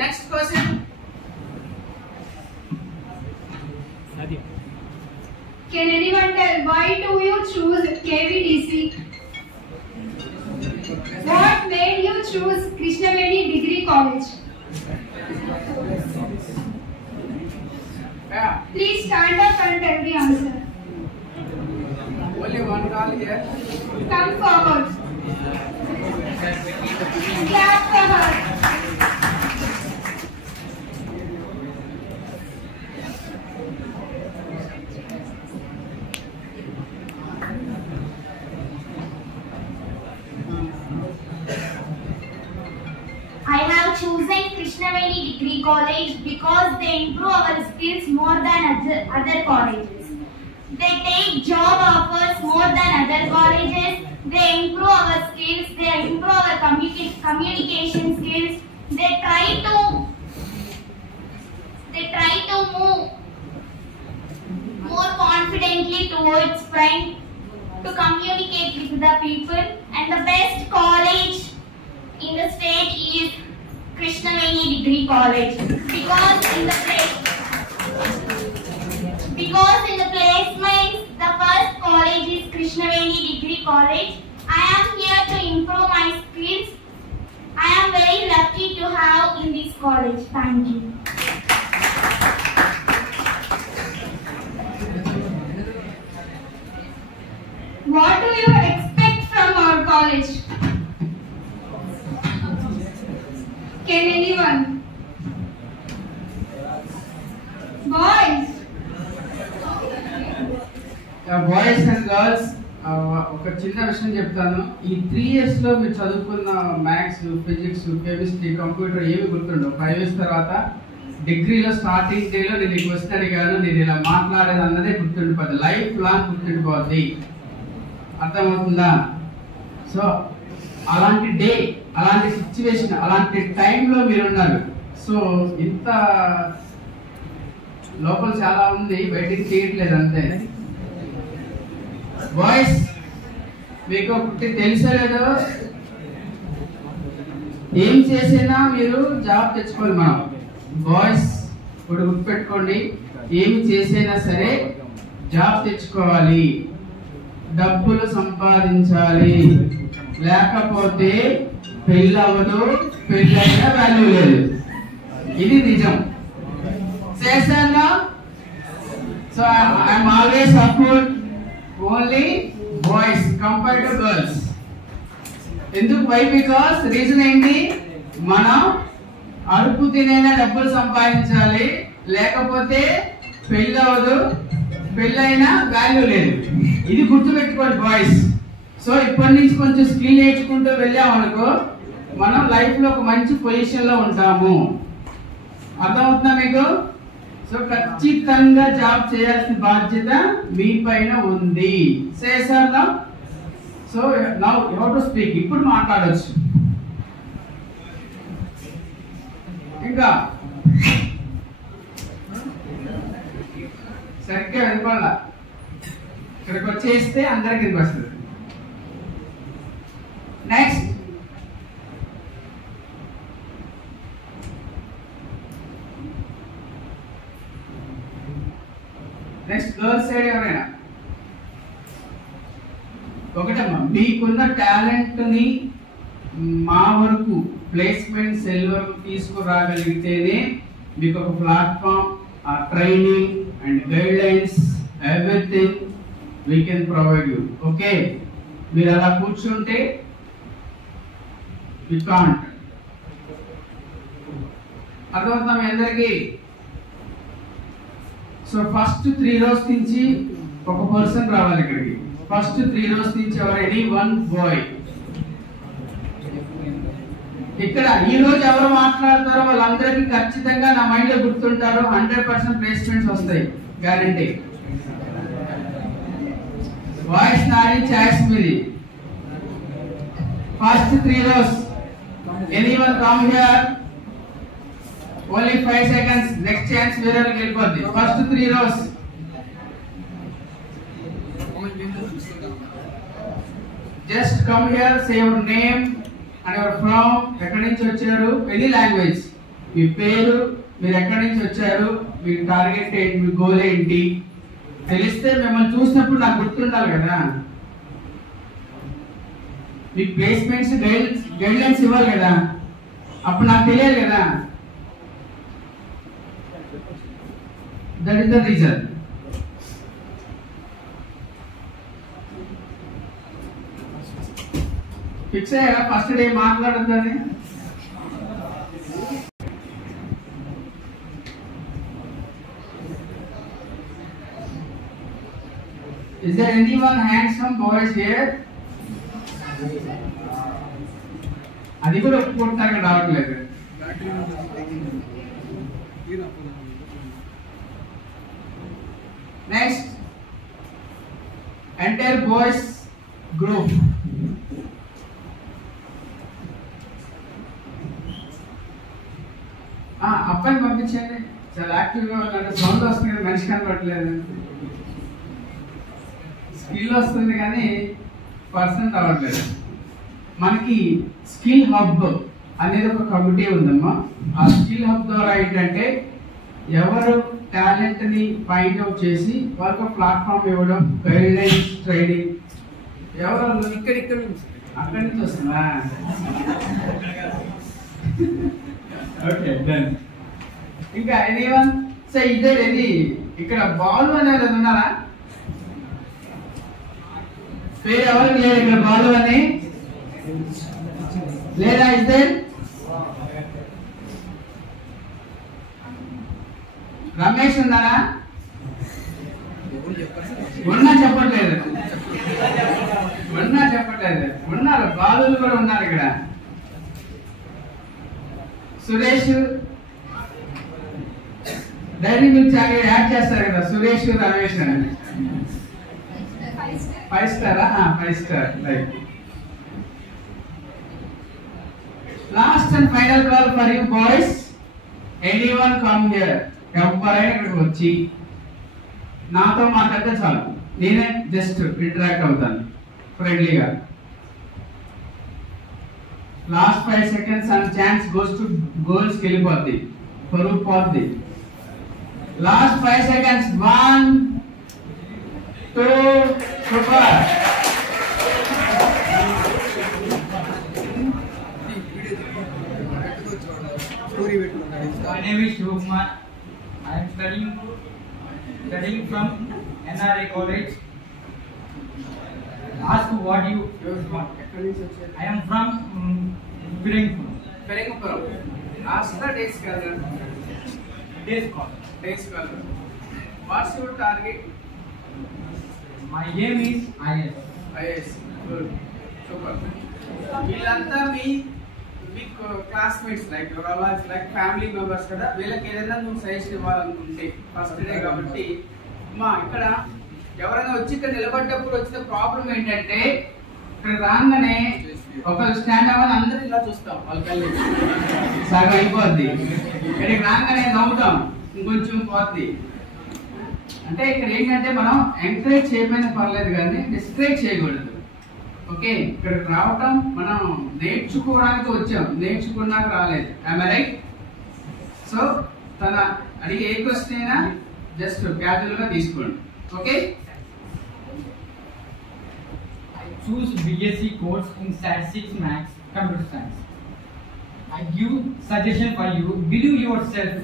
Next question. Can anyone tell why do you choose KVDC? What made you choose Krishnavedi Degree College? Yeah. Please stand up and tell the answer. Only one call here. Come forward. Clap for her. I have chosen Krishnavedi Degree College because they improve our skills more than other colleges. They take job offers more than other colleges. They improve our skills. They improve our communication skills. They try to move more confidently towards front to communicate with the people. And the best college in the state is Krishnavedi Degree College because in the placements the first college is Krishnavedi Degree College. I am here to improve my skills. I am very lucky to have in this college. Thank you. What do you expect from our college? Can anyone? Boys. Boys and girls ఒక చిన్న విషయం చెప్తాను. ఈ 3 years లో మీరు చదువుకున్న maths, physics, chemistry, computer ఏమి గుర్తుండవు. 5 years తర్వాత డిగ్రీలో స్టార్టింగ్ డేలో నేను ఈ క్వశ్చన్ అడిగాను, నేను ఇలా మాట్లాడేది అన్నదే గుర్తుండిపోద్ది, లైఫ్ లాంగ్ గుర్తుండిపోద్ది. అర్థమవుతుందా? సో అలాంటి డే, అలాంటి సిచ్యువేషన్, అలాంటి టైంలో మీరున్నారు. సో ఇంత లోపల చాలా ఉంది, బయటికి తీయట్లేదు అంతే. బాయ్స్ మీకు ఒకటి తెలుసో లేదో, ఏం చేసినా మీరు జాబ్ తెచ్చుకోవాలి. మనం బాయ్స్ ఇప్పుడు గుర్తుపెట్టుకోండి, ఏమి చేసినా సరే జాబ్ తెచ్చుకోవాలి, డబ్బులు సంపాదించాలి, లేకపోతే పెళ్ళి అవ్వదు, పెళ్ళైనా వాల్యూ లేదు. ఇది నిజం. చేశానా? So I'm always support only boys compare to girls. ఎందుకు? వై? బికాస్ రీజన్ ఏంటి? మనం అడుపు తినైనా డబ్బులు సంపాదించాలి, లేకపోతే పెళ్ళి అవ్వదు, పెళ్ళైనా వాల్యూ లేదు. ఇది గుర్తుపెట్టుకోండి బాయ్స్. సో ఇప్పటి నుంచి కొంచెం స్కిల్ నేర్చుకుంటూ వెళ్ళామనుకో మనం లైఫ్ లో ఒక మంచి పొజిషన్ లో ఉంటాము. అర్థమవుతుందా మీకు? సో ఖచ్చితంగా జాబ్ చేయాల్సిన బాధ్యత మీ పైన ఉంది. సే sir now. So now you have to speak. ఇప్పుడు మాట్లాడొచ్చు. ఇంకా సరిగ్గా వినపడాల. ఇక్కడికి వచ్చేస్తే అందరికి వినిపిస్తుంది. నెక్స్ట్ గర్ల్స్ సైడ్ ఎవరైనా? ఒకటమ్మా, మీకున్న టాలెంట్ ని మా వరకు ప్లేస్మెంట్ సెల్ వరకు తీసుకురాగలిగితేనే మీకు ఒక ప్లాట్ఫామ్, ఆ training and guide lines everything we can provide you. Okay, మీరు అలా కూర్చుంటే యూ కాంట్. అర్థమవుతుందా మీ అందరికీ? సో ఫస్ట్ 3 rows నుంచి ఒక పర్సన్ రావాలి ఇక్కడికి. ఫస్ట్ 3 rows నుంచి ఎవరైనా 1 బాయ్. ఇక్కడ ఈ రోజు ఎవరు మాట్లాడతారో వాళ్ళందరికీ ఖచ్చితంగా నా మైండ్ లో గుర్తుంటారు. 100% ప్లేస్మెంట్స్ వస్తాయి, గ్యారంటీ. వాయిస్ నాది, చాయిస్ మీది. First 3 rows. Anyone come here. Only 5 seconds. Next chance వేరే వాళ్ళకి వెళ్ళిపోద్ది. First 3 rows. Just come here, say your name and your from. ఎక్కడి నుంచి వచ్చారు, ఎనీ లాంగ్వేజ్, మీ పేరు, మీరు ఎక్కడి నుంచి వచ్చారు, మీ టార్గెట్ ఏంటి, మీ గోల్ ఏంటి తెలిస్తే మిమ్మల్ని చూసినప్పుడు నాకు గుర్తుండాలి కదా. మీ ప్లేస్మెంట్స్ గైడ్ లైన్స్ ఇవ్వాలి కదా, అప్పుడు నాకు తెలియాలి కదా. That is the reason. Fix అయ్యారా ఫస్ట్ డే మాట్లాడద్దని? Is there anyone handsome boys here? అది కూడా ఒప్పుకుంటున్నారు, రావట్లేదు. Next, entire boys group. అబ్బాయిని పంపించండి. చాలా యాక్టివ్గా ఉన్నారు. సౌండ్ వస్తుంది, మనిషి కనపడలేదు. స్కిల్ వస్తుంది కానీ పర్సెంట్ అవ్వట్లేదు. మనకి స్కిల్ హబ్ అనేది ఒక కమిటీ ఉందమ్మా. ఆ స్కిల్ హబ్ ద్వారా ఏంటంటే ఎవరు టాలెంట్ ని ఫైండ్ అవుట్ చేసి వాళ్ళకి ప్లాట్ఫామ్ ఇవ్వడం, గైడెన్స్, ట్రైనింగ్. ఎవరు ఇక్కడ అక్కడి నుంచి వస్తుందా? Okay done. ఇంకా ఎనీవన్ సే ఇదే ఎనీ ఇక్కడ బాల్ అనేది ఉన్నారా? పేరు ఎవరికి లేదు ఇక్కడ బాల్ అని లేదా? ఇదే రమేష్ ఉన్నారా? ఉన్నా చెప్పట్లేదు, ఉన్నారు. బాలులు కూడా ఉన్నారు ఇక్కడ. Suresh Dairy Milk chocolate ad చేస్తారు కదా, సురేష్, రమేష్ అని. 5 స్టారా? 5 star. Right. Last and final call for you boys. Anyone come here. ఎవరైనా ఇక్కడికి వచ్చి నాతో మాట్లాడితే చాలు, నేనే జస్ట్ ఇంటరాక్ట్ అవుతాను ఫ్రెండ్లీగా. Last 5 seconds and chance goes to goals వెళ్ళిపోద్ది, పరుగు పోద్ది. Last 5 seconds. 1 2 super. My name is Shubhkumar. I am studying from NRA College. ask what you want. I am from Perengpuram. Ask the day scholar. Day scholar. Day scholar. What's your target? My aim is IS. IS. Good. Super. వీళ్ళంతా మీ classmates like like family members కదా, వీళ్ళకి ఏదైనా నువ్వు suggestion ఇవ్వాలనుకుంటే first day కాబట్టి మా ఇక్కడ ఎవరైనా వచ్చి ఇక్కడ నిలబడ్డప్పుడు వచ్చిన ప్రాబ్లం ఏంటంటే ఇక్కడ రాగానే ఒకరు స్టాండ్ అవ్వాలి, అందరూ ఇలా చూస్తాం, వాళ్ళ కళ్ళు సగం అయిపోద్ది. ఇక్కడికి రాగానే నవ్వుతాం, ఇంకొంచెం పోద్ది. అంటే ఇక్కడ ఏంటంటే మనం ఎంకరేజ్ చేయకపోయినా పర్లేదు కానీ డిస్కరేజ్ చేయకూడదు. ఓకే, ఇక్కడికి రావటం మనం నేర్చుకోవడానికి వచ్చాం, నేర్చుకున్నాక రాలేదు. I right? సో తన అడిగే ఏ క్వశ్చన్ అయినా జస్ట్ క్యాజువల్ గా తీసుకోండి. Okay, choose BSc course in Statistics, Maths, Computer Science. I give suggestion for you. Believe yourself.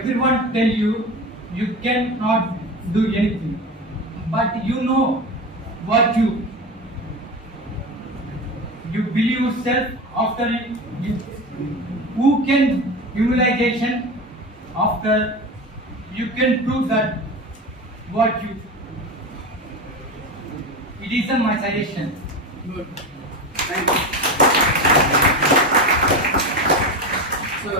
Everyone tell you you cannot do anything, but you know what you believe yourself. After you who can visualization after you can prove that what you. It is my suggestion. Good. Thank you. So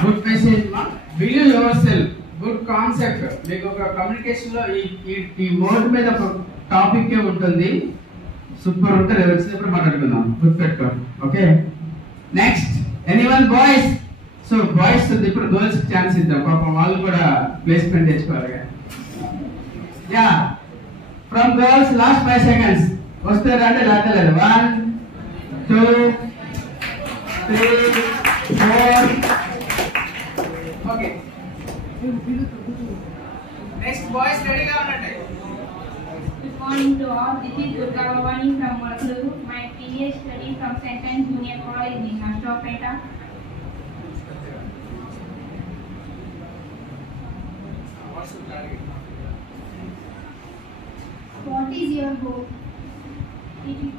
good message, ma. Believe yourself. Good concept. మీకు ఒక communication లో ఈ word మీద ఒక topic ఏ ఉంటుంది. Super ఉంటుంది, వచ్చినప్పుడు మాట్లాడుకుందాం. గుర్తుపెట్టుకో. Okay, next anyone boys. So boys ఇప్పుడు గర్ల్స్ ఛాన్స్ ఇద్దాం, పాపం వాళ్ళు కూడా ప్లేస్మెంట్ తెచ్చుకోవాలి. Yeah, from girls last 5 seconds. వస్తారా అంటే లాగలేదు. 1 2 3 4. ఓకే, నెక్స్ట్ బాయ్స్ రెడీగా ఉండండి. Good morning to all. This is Durga Bhavani from Muraluru. My PhD study from St. Anne's Junior College in Nashvapeta. What's your target? What is your goal?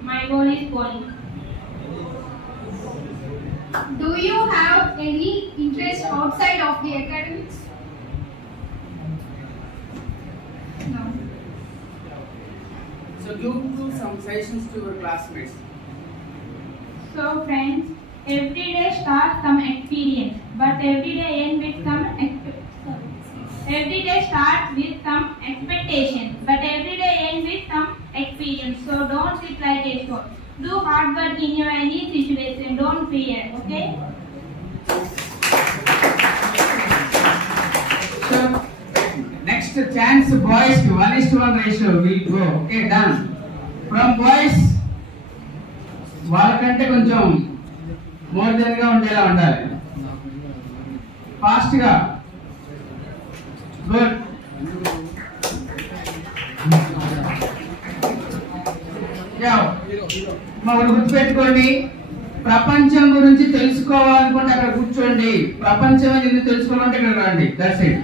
My goal is bowling. Do you have any interest outside of the academics? No. So give some suggestions to your classmates. So friends, every day start some experience, but every day end with some Every day start with some expectation, but every day end with some experience. So don't sit like a stone. Do hard work in your any situation. Don't fear. Okay? So next chance boys to 1:1 ratio will go. Okay, done. From boys వాళ్ళకంటే కొంచెం more than గా ఉండేలా ఉండాలి. Fast గా. Good. మనం గుర్తుపెట్టుకోండి, ప్రపంచం గురించి తెలుసుకోవాలనుకుంటే అక్కడ కూర్చోండి. ప్రపంచం ఎందుకు తెలుసుకోవాలంటే ఇక్కడ రండి. That's it.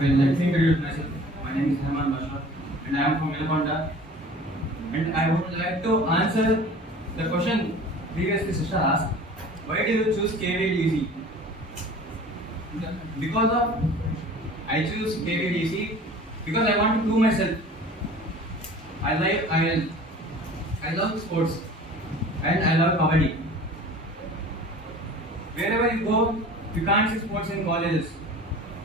Well, let me introduce myself. My name is Herman Bashar and I am from Vilakonda. And I would like to answer the question previously sister asked. Why do you choose KVDC? Because of I choose KVDC because I want to prove myself. I love sports and I love kabaddi. Wherever you go, you can't see sports in colleges.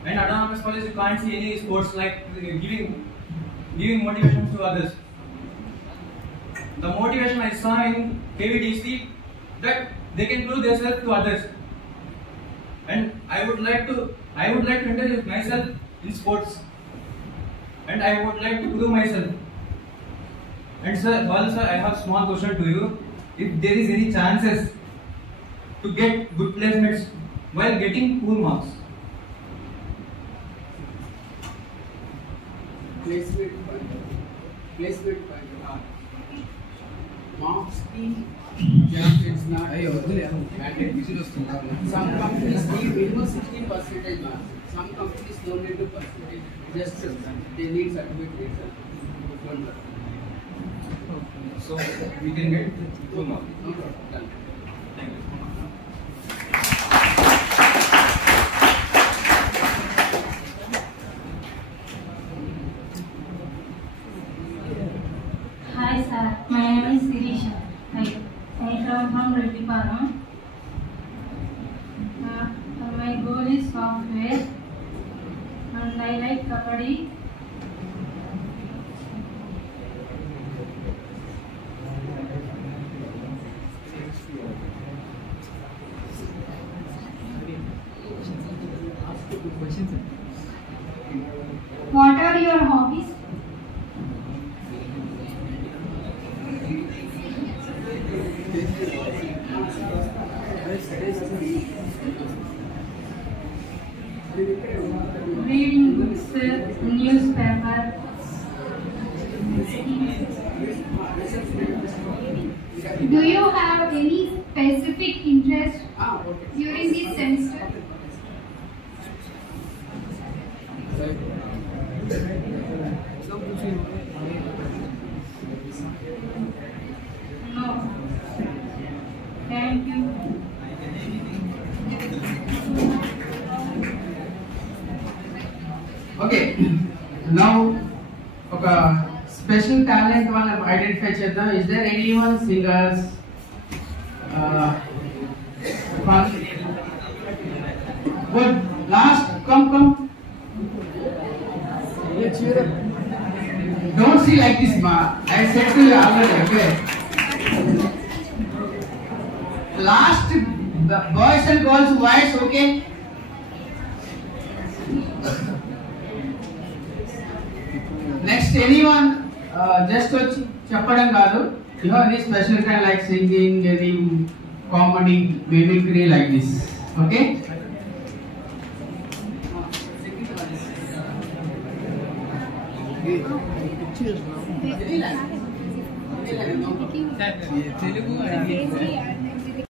And autonomous college, you can't see any sports like giving motivations to others. The motivation I saw in KVDC that they can prove themselves to others. And I would like to introduce myself in sports. And I would like to prove myself. And sir, I have small question to you. If there is any chances to get good placements while getting poor marks. Placement point. Marks కి job చేసిన some companies need minimum 16% marks. Some companies don't need to percentage. Just they need certificate. So we can get 2 marks. No problem. Done. Thank you. Hi sir, my name is Sirisha. I come from Reddiparam. My goal is software and I like kabaddi. What are your hobbies? Reading books, newspaper. Do you have any specific interest during this semester? No. Thank you. Okay. Now, okay. Special talent one identify chedam. Is there anyone singers? Good. Last, come. Don't see like this, ma. I said to you already. Okay. Last, the boys and girls voice. Okay. Next, anyone just వచ్చి చెప్పడం కాదు. You have any special kind like singing, any comedy, mimicry like this. Okay?